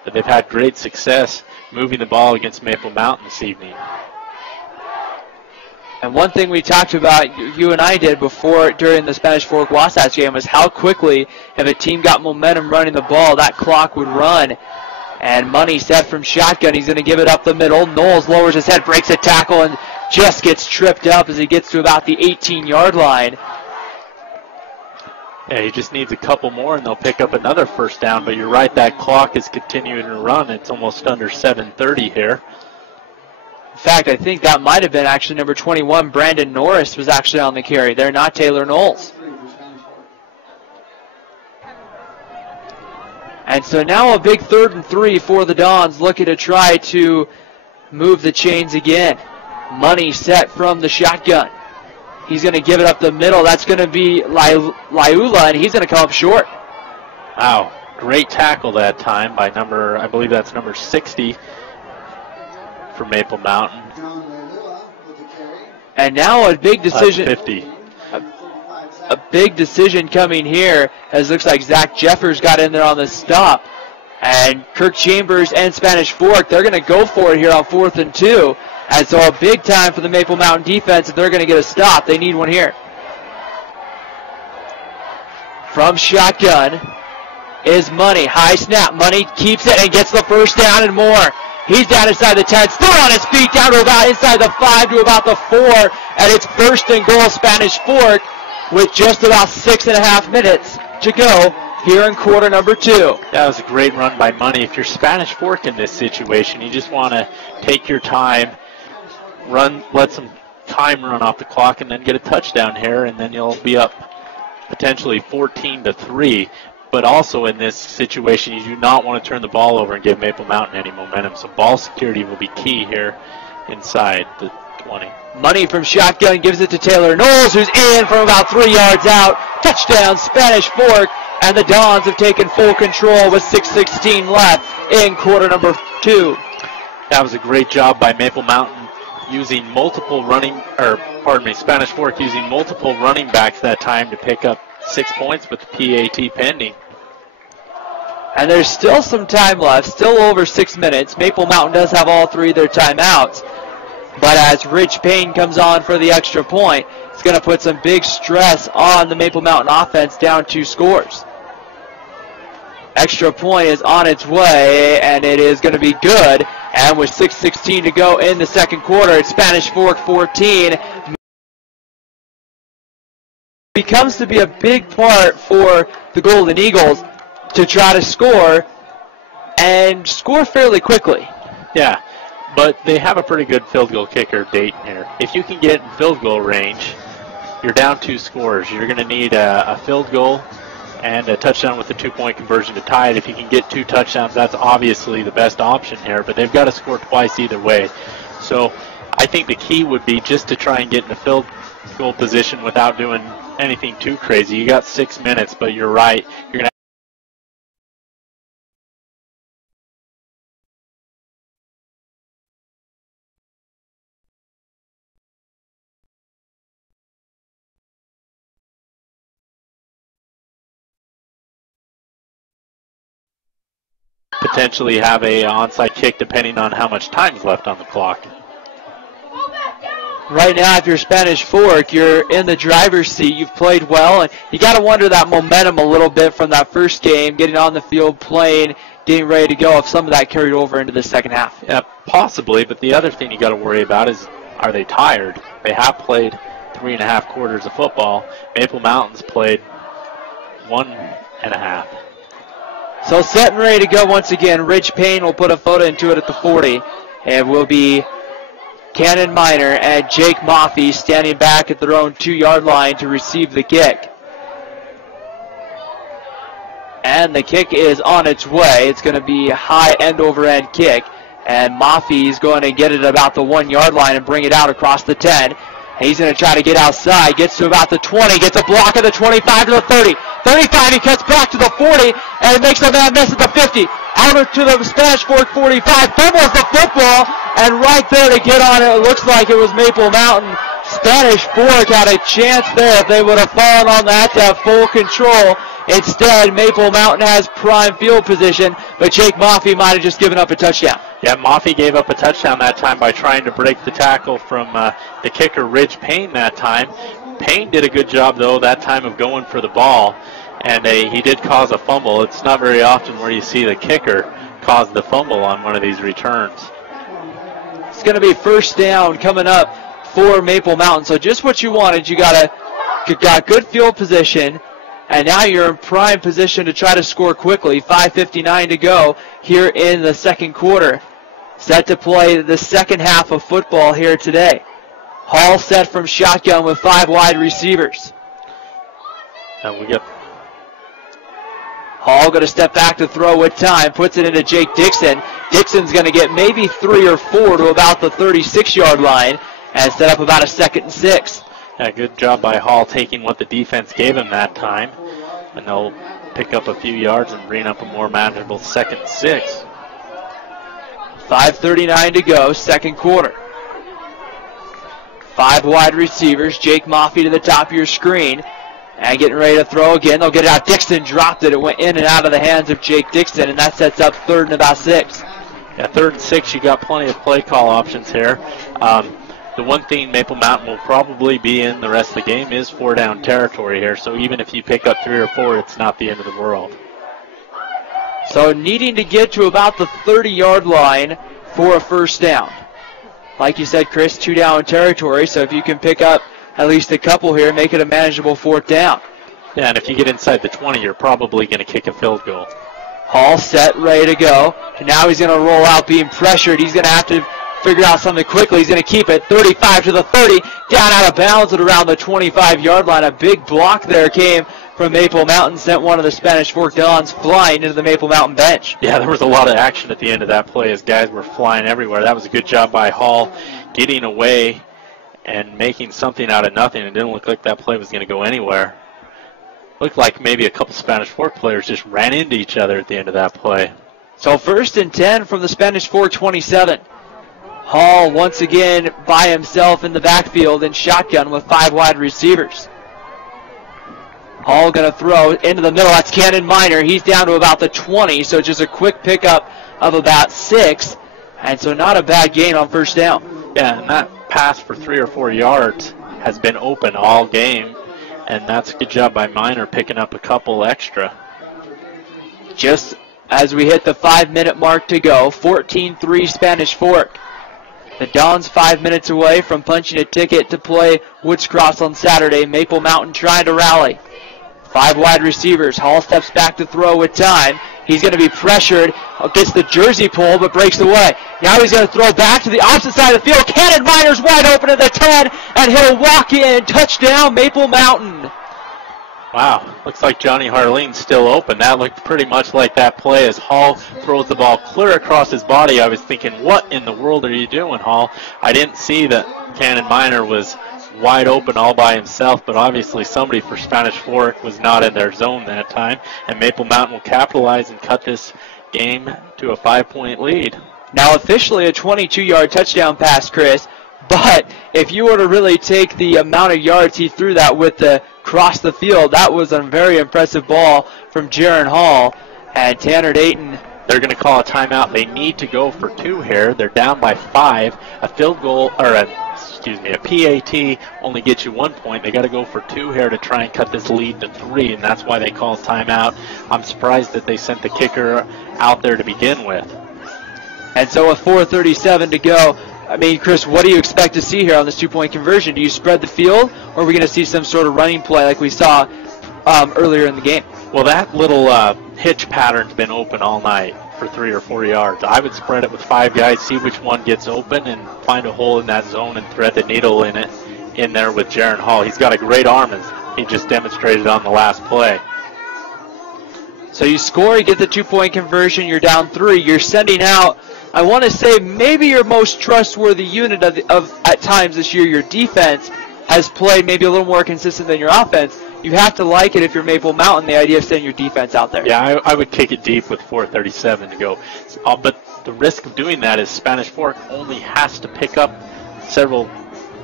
but they've had great success moving the ball against Maple Mountain this evening. And one thing we talked about, you and I did before during the Spanish Fork Wasatch game, was how quickly, if a team got momentum running the ball, that clock would run. And Money set from shotgun. He's going to give it up the middle. Knowles lowers his head, breaks a tackle, and just gets tripped up as he gets to about the 18-yard line. Yeah, he just needs a couple more, and they'll pick up another first down. But you're right, that clock is continuing to run. It's almost under 7:30 here. In fact, I think that might have been actually number 21. Brandon Norris was actually on the carry. They're not Taylor Knowles. And so now a big 3rd and 3 for the Dons, looking to try to move the chains again. Money set from the shotgun. He's going to give it up the middle. That's going to be Liula, and he's going to come up short. Wow, great tackle that time by I believe that's number 60 for Maple Mountain. And now a big decision. 50. A big decision coming here, as it looks like Zach Jeffers got in there on the stop. And Kirk Chambers and Spanish Fork, they're going to go for it here on 4th and 2. And so a big time for the Maple Mountain defense if they're going to get a stop. They need one here. From shotgun is Money. High snap. Money keeps it and gets the first down and more. He's down inside the 10, still on his feet, down to about inside the 5 to about the 4. And it's 1st and goal, Spanish Fork, with just about 6.5 minutes to go here in quarter number 2. That was a great run by Money. If you're Spanish Fork in this situation, you just want to take your time, let some time run off the clock, and then get a touchdown here, and then you'll be up potentially 14-3. But also in this situation, you do not want to turn the ball over and give Maple Mountain any momentum. So ball security will be key here inside the 20. Money from shotgun gives it to Taylor Knowles, who's in from about 3 yards out. Touchdown, Spanish Fork, and the Dons have taken full control with 6:16 left in quarter number 2. That was a great job by Maple Mountain using Spanish Fork using multiple running backs that time to pick up 6 points with the PAT pending. And there's still some time left, still over 6 minutes. Maple Mountain does have all 3 of their timeouts. But as Rich Payne comes on for the extra point, it's going to put some big stress on the Maple Mountain offense, down 2 scores. Extra point is on its way, and it is going to be good. And with 6:16 to go in the second quarter, it's Spanish Fork 14. Becomes to be a big part for the Golden Eagles to try to score and score fairly quickly. Yeah, but they have a pretty good field goal kicker, Dayton, here. If you can get in field goal range, you're down 2 scores. You're going to need a field goal and a touchdown with a 2-point conversion to tie it. If you can get 2 touchdowns, that's obviously the best option here, but they've got to score twice either way. So I think the key would be just to try and get in the field goal position without doing anything too crazy. You got 6 minutes, but you're right. You're going to potentially have a onside kick depending on how much time is left on the clock. Right now, if you're Spanish Fork, you're in the driver's seat. You've played well, and you got to wonder that momentum a little bit from that first game, getting on the field, playing, getting ready to go, if some of that carried over into the second half. Yeah, possibly, but the other thing you got to worry about is, are they tired? They have played 3.5 quarters of football. Maple Mountain's played 1.5. So set and ready to go once again. Rich Payne will put a photo into it at the 40, and will be Cannon Minor and Jake Moffey standing back at their own 2-yard line to receive the kick. And the kick is on its way. It's going to be a high end-over-end kick, and Moffey is going to get it about the 1-yard line and bring it out across the 10. And he's going to try to get outside, gets to about the 20, gets a block at the 25 to the 30. 35, he cuts back to the 40, and makes a man miss at the 50. Out to the Spanish Fork 45, fumbles the football, and right there to get on it, it looks like it was Maple Mountain. Spanish Fork had a chance there if they would have fallen on that to have full control. Instead, Maple Mountain has prime field position, but Jake Maffey might have just given up a touchdown. Yeah, Maffey gave up a touchdown that time by trying to break the tackle from the kicker, Ridge Payne, that time. Payne did a good job, though, that time of going for the ball, and he did cause a fumble. It's not very often where you see the kicker cause the fumble on one of these returns. It's going to be first down coming up for Maple Mountain. So just what you wanted. You got good field position, and now you're in prime position to try to score quickly. 5:59 to go here in the second quarter. Set to play the second half of football here today. Hall set from shotgun with 5 wide receivers. And we get Hall going to step back to throw with time, puts it into Jake Dixon. Dixon's going to get maybe 3 or 4 to about the 36-yard line and set up about a 2nd and 6. Yeah, good job by Hall taking what the defense gave him that time. And they'll pick up a few yards and bring up a more manageable 2nd and 6. 5:39 to go, second quarter. 5 wide receivers. Jake Maffey to the top of your screen. And getting ready to throw again. They'll get it out. Dixon dropped it. It went in and out of the hands of Jake Dixon, and that sets up 3rd and about 6. Yeah, 3rd and 6, you got plenty of play call options here. The one thing Maple Mountain will probably be in the rest of the game is 4-down territory here. So even if you pick up 3 or 4, it's not the end of the world. So needing to get to about the 30-yard line for a first down. Like you said, Chris, 2-down territory. So if you can pick up at least a couple here, make it a manageable 4th down. Yeah, and if you get inside the 20, you're probably going to kick a field goal. Hall set, ready to go. And now he's going to roll out being pressured. He's going to have to figure out something quickly. He's going to keep it 35 to the 30, down out of bounds at around the 25-yard line. A big block there came from Maple Mountain, sent one of the Spanish Fork Dons flying into the Maple Mountain bench. Yeah, there was a lot of action at the end of that play as guys were flying everywhere. That was a good job by Hall getting away and making something out of nothing. It didn't look like that play was going to go anywhere. Looked like maybe a couple Spanish Fork players just ran into each other at the end of that play. So 1st and 10 from the Spanish Fork 27. Hall once again by himself in the backfield in shotgun with 5 wide receivers. Hall going to throw into the middle. That's Cannon Minor. He's down to about the 20, so just a quick pickup of about 6. And so not a bad gain on first down. Yeah, and that pass for 3 or 4 yards has been open all game, and that's a good job by Minor picking up a couple extra. Just as we hit the 5-minute mark to go, 14-3 Spanish Fork. The Dons 5 minutes away from punching a ticket to play Woods Cross on Saturday. Maple Mountain trying to rally. 5 wide receivers. Hall steps back to throw with time. He's going to be pressured. Gets the jersey pull, but breaks away. Now he's going to throw back to the opposite side of the field. Cannon Minor's wide open at the 10, and he'll walk in. Touchdown, Maple Mountain. Wow, looks like Johnny Harlene's still open. That looked pretty much like that play as Hall throws the ball clear across his body. I was thinking, what in the world are you doing, Hall? I didn't see that Cannon Minor was wide open all by himself, but obviously somebody for Spanish Fork was not in their zone that time, and Maple Mountain will capitalize and cut this game to a 5-point lead. Now officially a 22-yard touchdown pass, Chris, but if you were to really take the amount of yards he threw that with the cross the field, that was a very impressive ball from Jaron Hall. And Tanner Dayton, they're going to call a timeout. They need to go for 2 here. They're down by 5. A field goal, or a PAT only gets you 1 point. They got to go for 2 here to try and cut this lead to 3, and that's why they call timeout. I'm surprised that they sent the kicker out there to begin with. And so with 4:37 to go, I mean, Chris, what do you expect to see here on this 2-point conversion? Do you spread the field, or are we going to see some sort of running play like we saw earlier in the game? Well, that little hitch pattern's been open all night for 3 or 4 yards. I would spread it with 5 guys, see which one gets open, and find a hole in that zone and thread the needle in there with Jaron Hall. He's got a great arm, as he just demonstrated on the last play. So you score, you get the 2-point conversion, you're down 3. You're sending out, I want to say, maybe your most trustworthy unit of at times this year. Your defense has played maybe a little more consistent than your offense. You have to like it if you're Maple Mountain, the idea of sending your defense out there. Yeah, I would kick it deep with 4:37 to go. But the risk of doing that is Spanish Fork only has to pick up several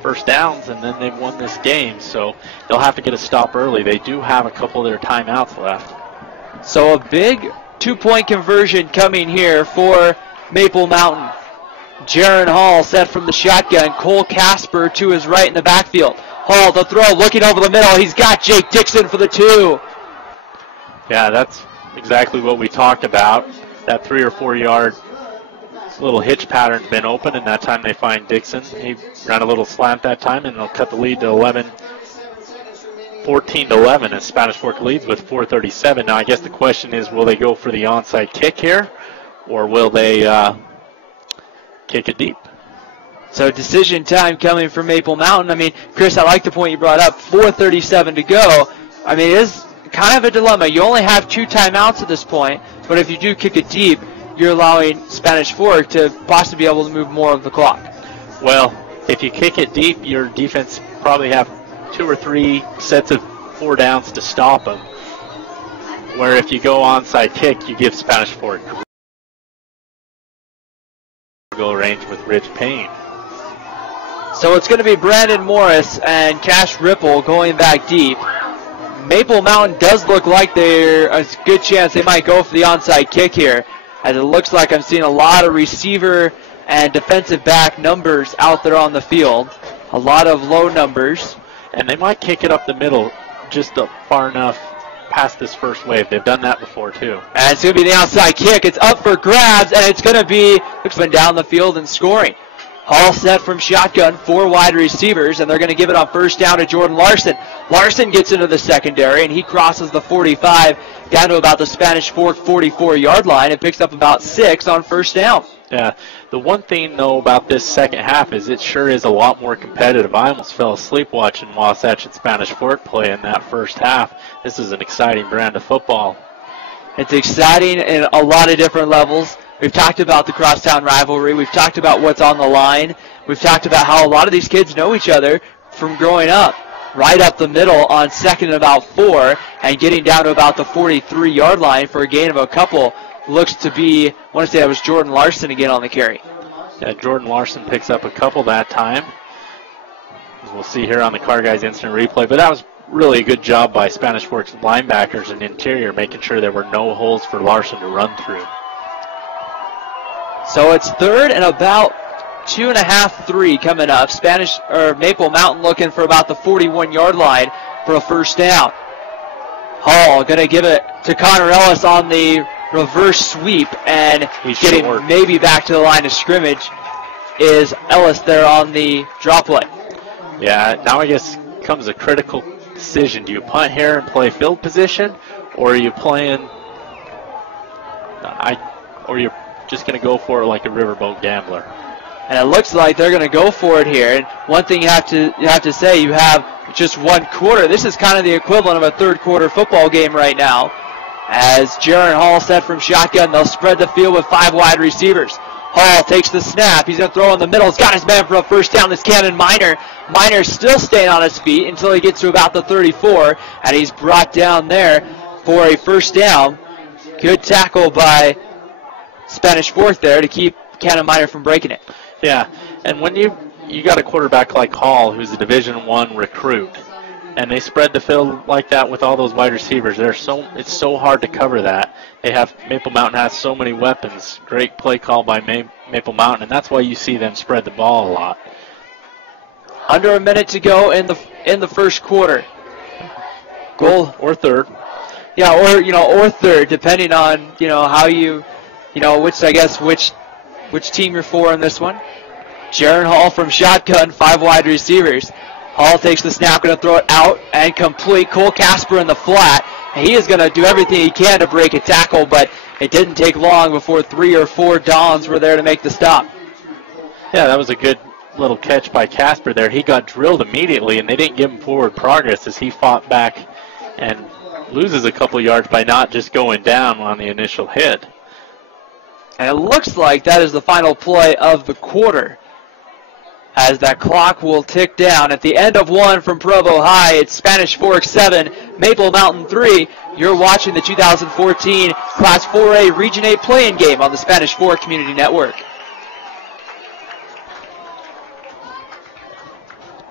first downs, and then they've won this game. So they'll have to get a stop early. They do have a couple of their timeouts left. So a big two-point conversion coming here for Maple Mountain. Jaron Hall set from the shotgun. Cole Casper to his right in the backfield. Hall, the throw, looking over the middle. He's got Jake Dixon for the 2. Yeah, that's exactly what we talked about. That 3 or 4 yard little hitch pattern's been open, and that time they find Dixon. He ran a little slant that time, and they'll cut the lead to 14-11 as Spanish Fork leads with 4:37. Now, I guess the question is, will they go for the onside kick here, or will they kick it deep? So decision time coming from Maple Mountain. I mean, Chris, I like the point you brought up. 4:37 to go. I mean, it is kind of a dilemma. You only have 2 timeouts at this point, but if you do kick it deep, you're allowing Spanish Fork to possibly be able to move more of the clock. Well, if you kick it deep, your defense probably have 2 or 3 sets of 4 downs to stop them. Where if you go onside kick, you give Spanish Fork goal range with Ridge Payne. So it's going to be Brandon Morris and Cash Ripple going back deep. Maple Mountain does look like there's a good chance they might go for the onside kick here, as it looks like I'm seeing a lot of receiver and defensive back numbers out there on the field. A lot of low numbers. And they might kick it up the middle just far enough past this first wave. They've done that before, too. And it's going to be the outside kick. It's up for grabs, and it's going to be, looks like down the field and scoring. Hall set from shotgun, 4 wide receivers, and they're going to give it on first down to Jordan Larson. Larson gets into the secondary, and he crosses the 45 down to about the Spanish Fork 44-yard line and picks up about 6 on first down. Yeah, the one thing, though, about this second half is it sure is a lot more competitive. I almost fell asleep watching Wasatch and Spanish Fork play in that first half. This is an exciting brand of football. It's exciting in a lot of different levels. We've talked about the crosstown rivalry. We've talked about what's on the line. We've talked about how a lot of these kids know each other from growing up. Right up the middle on second and about 4 and getting down to about the 43-yard line for a gain of a couple. Looks to be, I want to say that was Jordan Larson again on the carry. Yeah, Jordan Larson picks up a couple that time. We'll see here on the Car Guys instant replay. But that was really a good job by Spanish Fork's linebackers and interior, making sure there were no holes for Larson to run through. So it's 3rd and about 2.5, 3 coming up. Maple Mountain looking for about the 41-yard line for a first down. Hall going to give it to Connor Ellis on the reverse sweep, and he's getting short. Maybe back to the line of scrimmage is Ellis there on the drop play. Yeah, now I guess comes a critical decision. Do you punt here and play field position, or are you playing? Or you're just going to go for it like a riverboat gambler? And it looks like they're going to go for it here. And one thing you have to say, you have just 1 quarter. This is kind of the equivalent of a 3rd quarter football game right now. As Jaron Hall set from shotgun, they'll spread the field with 5 wide receivers. Hall takes the snap. He's going to throw in the middle. He's got his man for a first down. This Cannon Miner. Miner's still staying on his feet until he gets to about the 34, and he's brought down there for a first down. Good tackle by Spanish Fork there to keep Cannon Miner from breaking it. Yeah, and when you got a quarterback like Hall, who's a Division I recruit, and they spread the field like that with all those wide receivers, it's so hard to cover that. Maple Mountain has so many weapons. Great play call by Maple Mountain, and that's why you see them spread the ball a lot. Under a minute to go in the first quarter. Goal or third. Yeah, or third, depending on how which team you're for in this one. Jaron Hall from shotgun, 5 wide receivers. Hall takes the snap, going to throw it out and complete. Cole Casper in the flat. He is going to do everything he can to break a tackle, but it didn't take long before 3 or 4 Dons were there to make the stop. Yeah, that was a good little catch by Casper there. He got drilled immediately, and they didn't give him forward progress as he fought back and loses a couple yards by not just going down on the initial hit. And it looks like that is the final play of the quarter, as that clock will tick down. At the end of 1 from Provo High, it's Spanish Fork 7, Maple Mountain 3. You're watching the 2014 Class 4A Region 8 play-in game on the Spanish Fork Community Network.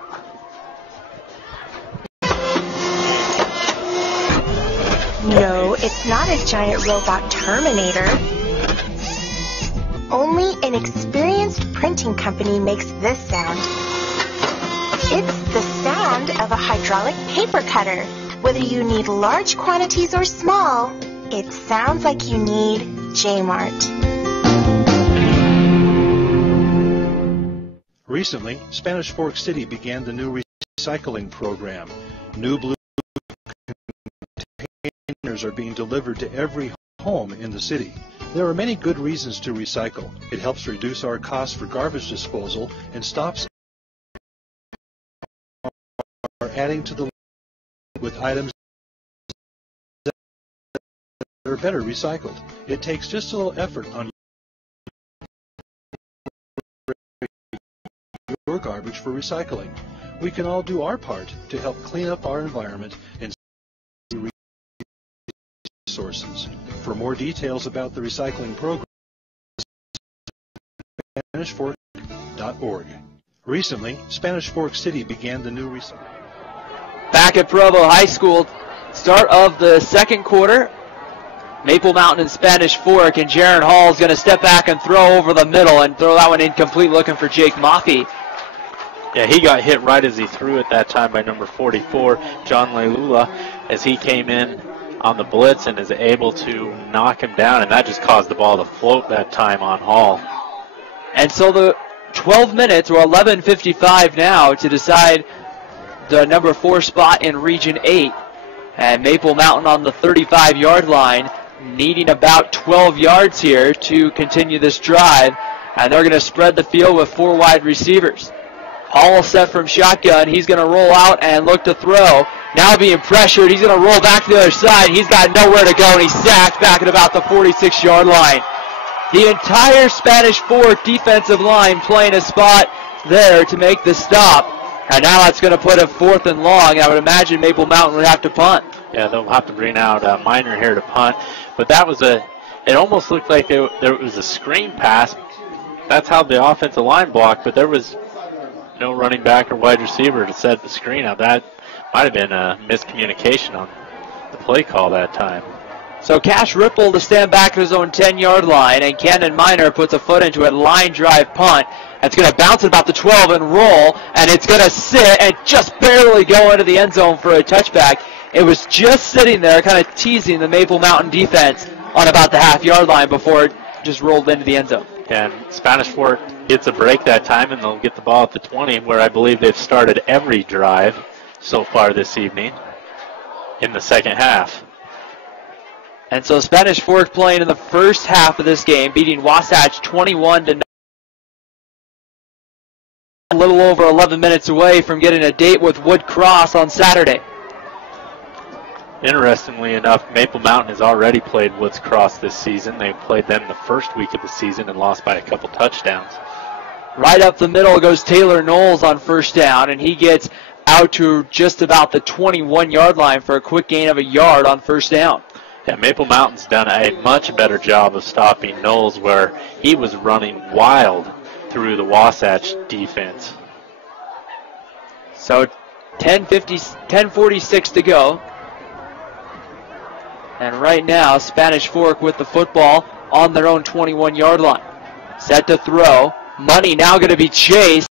It's not a giant robot Terminator. Only an experienced printing company makes this sound. It's the sound of a hydraulic paper cutter. Whether you need large quantities or small, it sounds like you need J-Mart. Recently, Spanish Fork City began the new recycling program. New blue containers are being delivered to every home in the city. There are many good reasons to recycle. It helps reduce our costs for garbage disposal and stops our adding to the with items that are better recycled. It takes just a little effort on your garbage for recycling. We can all do our part to help clean up our environment and resources. For more details about the recycling program, SpanishFork.org. Recently, Spanish Fork City began the new recycling. Back at Provo High School, start of the second quarter. Maple Mountain and Spanish Fork, and Jaron Hall is going to step back and throw over the middle and throw that one incomplete, looking for Jake Maffey. Yeah, he got hit right as he threw it that time by number 44, John Leilula, as he came in on the blitz and is able to knock him down, and that just caused the ball to float that time on Hall. And so the 12 minutes, or 11:55 now, to decide the number 4 spot in Region 8. And Maple Mountain on the 35-yard line, needing about 12 yards here to continue this drive. And they're going to spread the field with 4 wide receivers. Hall set from shotgun. He's going to roll out and look to throw. Now being pressured, he's going to roll back to the other side. He's got nowhere to go, and he's sacked back at about the 46-yard line. The entire Spanish Fork defensive line playing a spot there to make the stop. And now that's going to put a 4th and long. I would imagine Maple Mountain would have to punt. Yeah, they'll have to bring out Minor here to punt. But that was it almost looked like there was a screen pass. That's how the offensive line blocked, but there was no running back or wide receiver to set the screen up. That might have been a miscommunication on the play call that time. So Cash Ripple to stand back at his own 10-yard line, and Cannon Minor puts a foot into it, line drive punt. It's going to bounce at about the 12 and roll, and it's going to sit and just barely go into the end zone for a touchback. It was just sitting there kind of teasing the Maple Mountain defense on about the half-yard line before it just rolled into the end zone. And Spanish Fork gets a break that time, and they'll get the ball at the 20, where I believe they've started every drive so far this evening in the second half. And so Spanish Fork playing in the first half of this game, beating Wasatch 21-9. A little over 11 minutes away from getting a date with Wood Cross on Saturday. Interestingly enough, Maple Mountain has already played Woods Cross this season. They played them the first week of the season and lost by a couple touchdowns. Right up the middle goes Taylor Knowles on first down, and he gets out to just about the 21-yard line for a quick gain of a yard on first down. Yeah, Maple Mountain's done a much better job of stopping Knowles, where he was running wild through the Wasatch defense. So 10:46 to go. And right now, Spanish Fork with the football on their own 21-yard line. Set to throw. Money now going to be chased.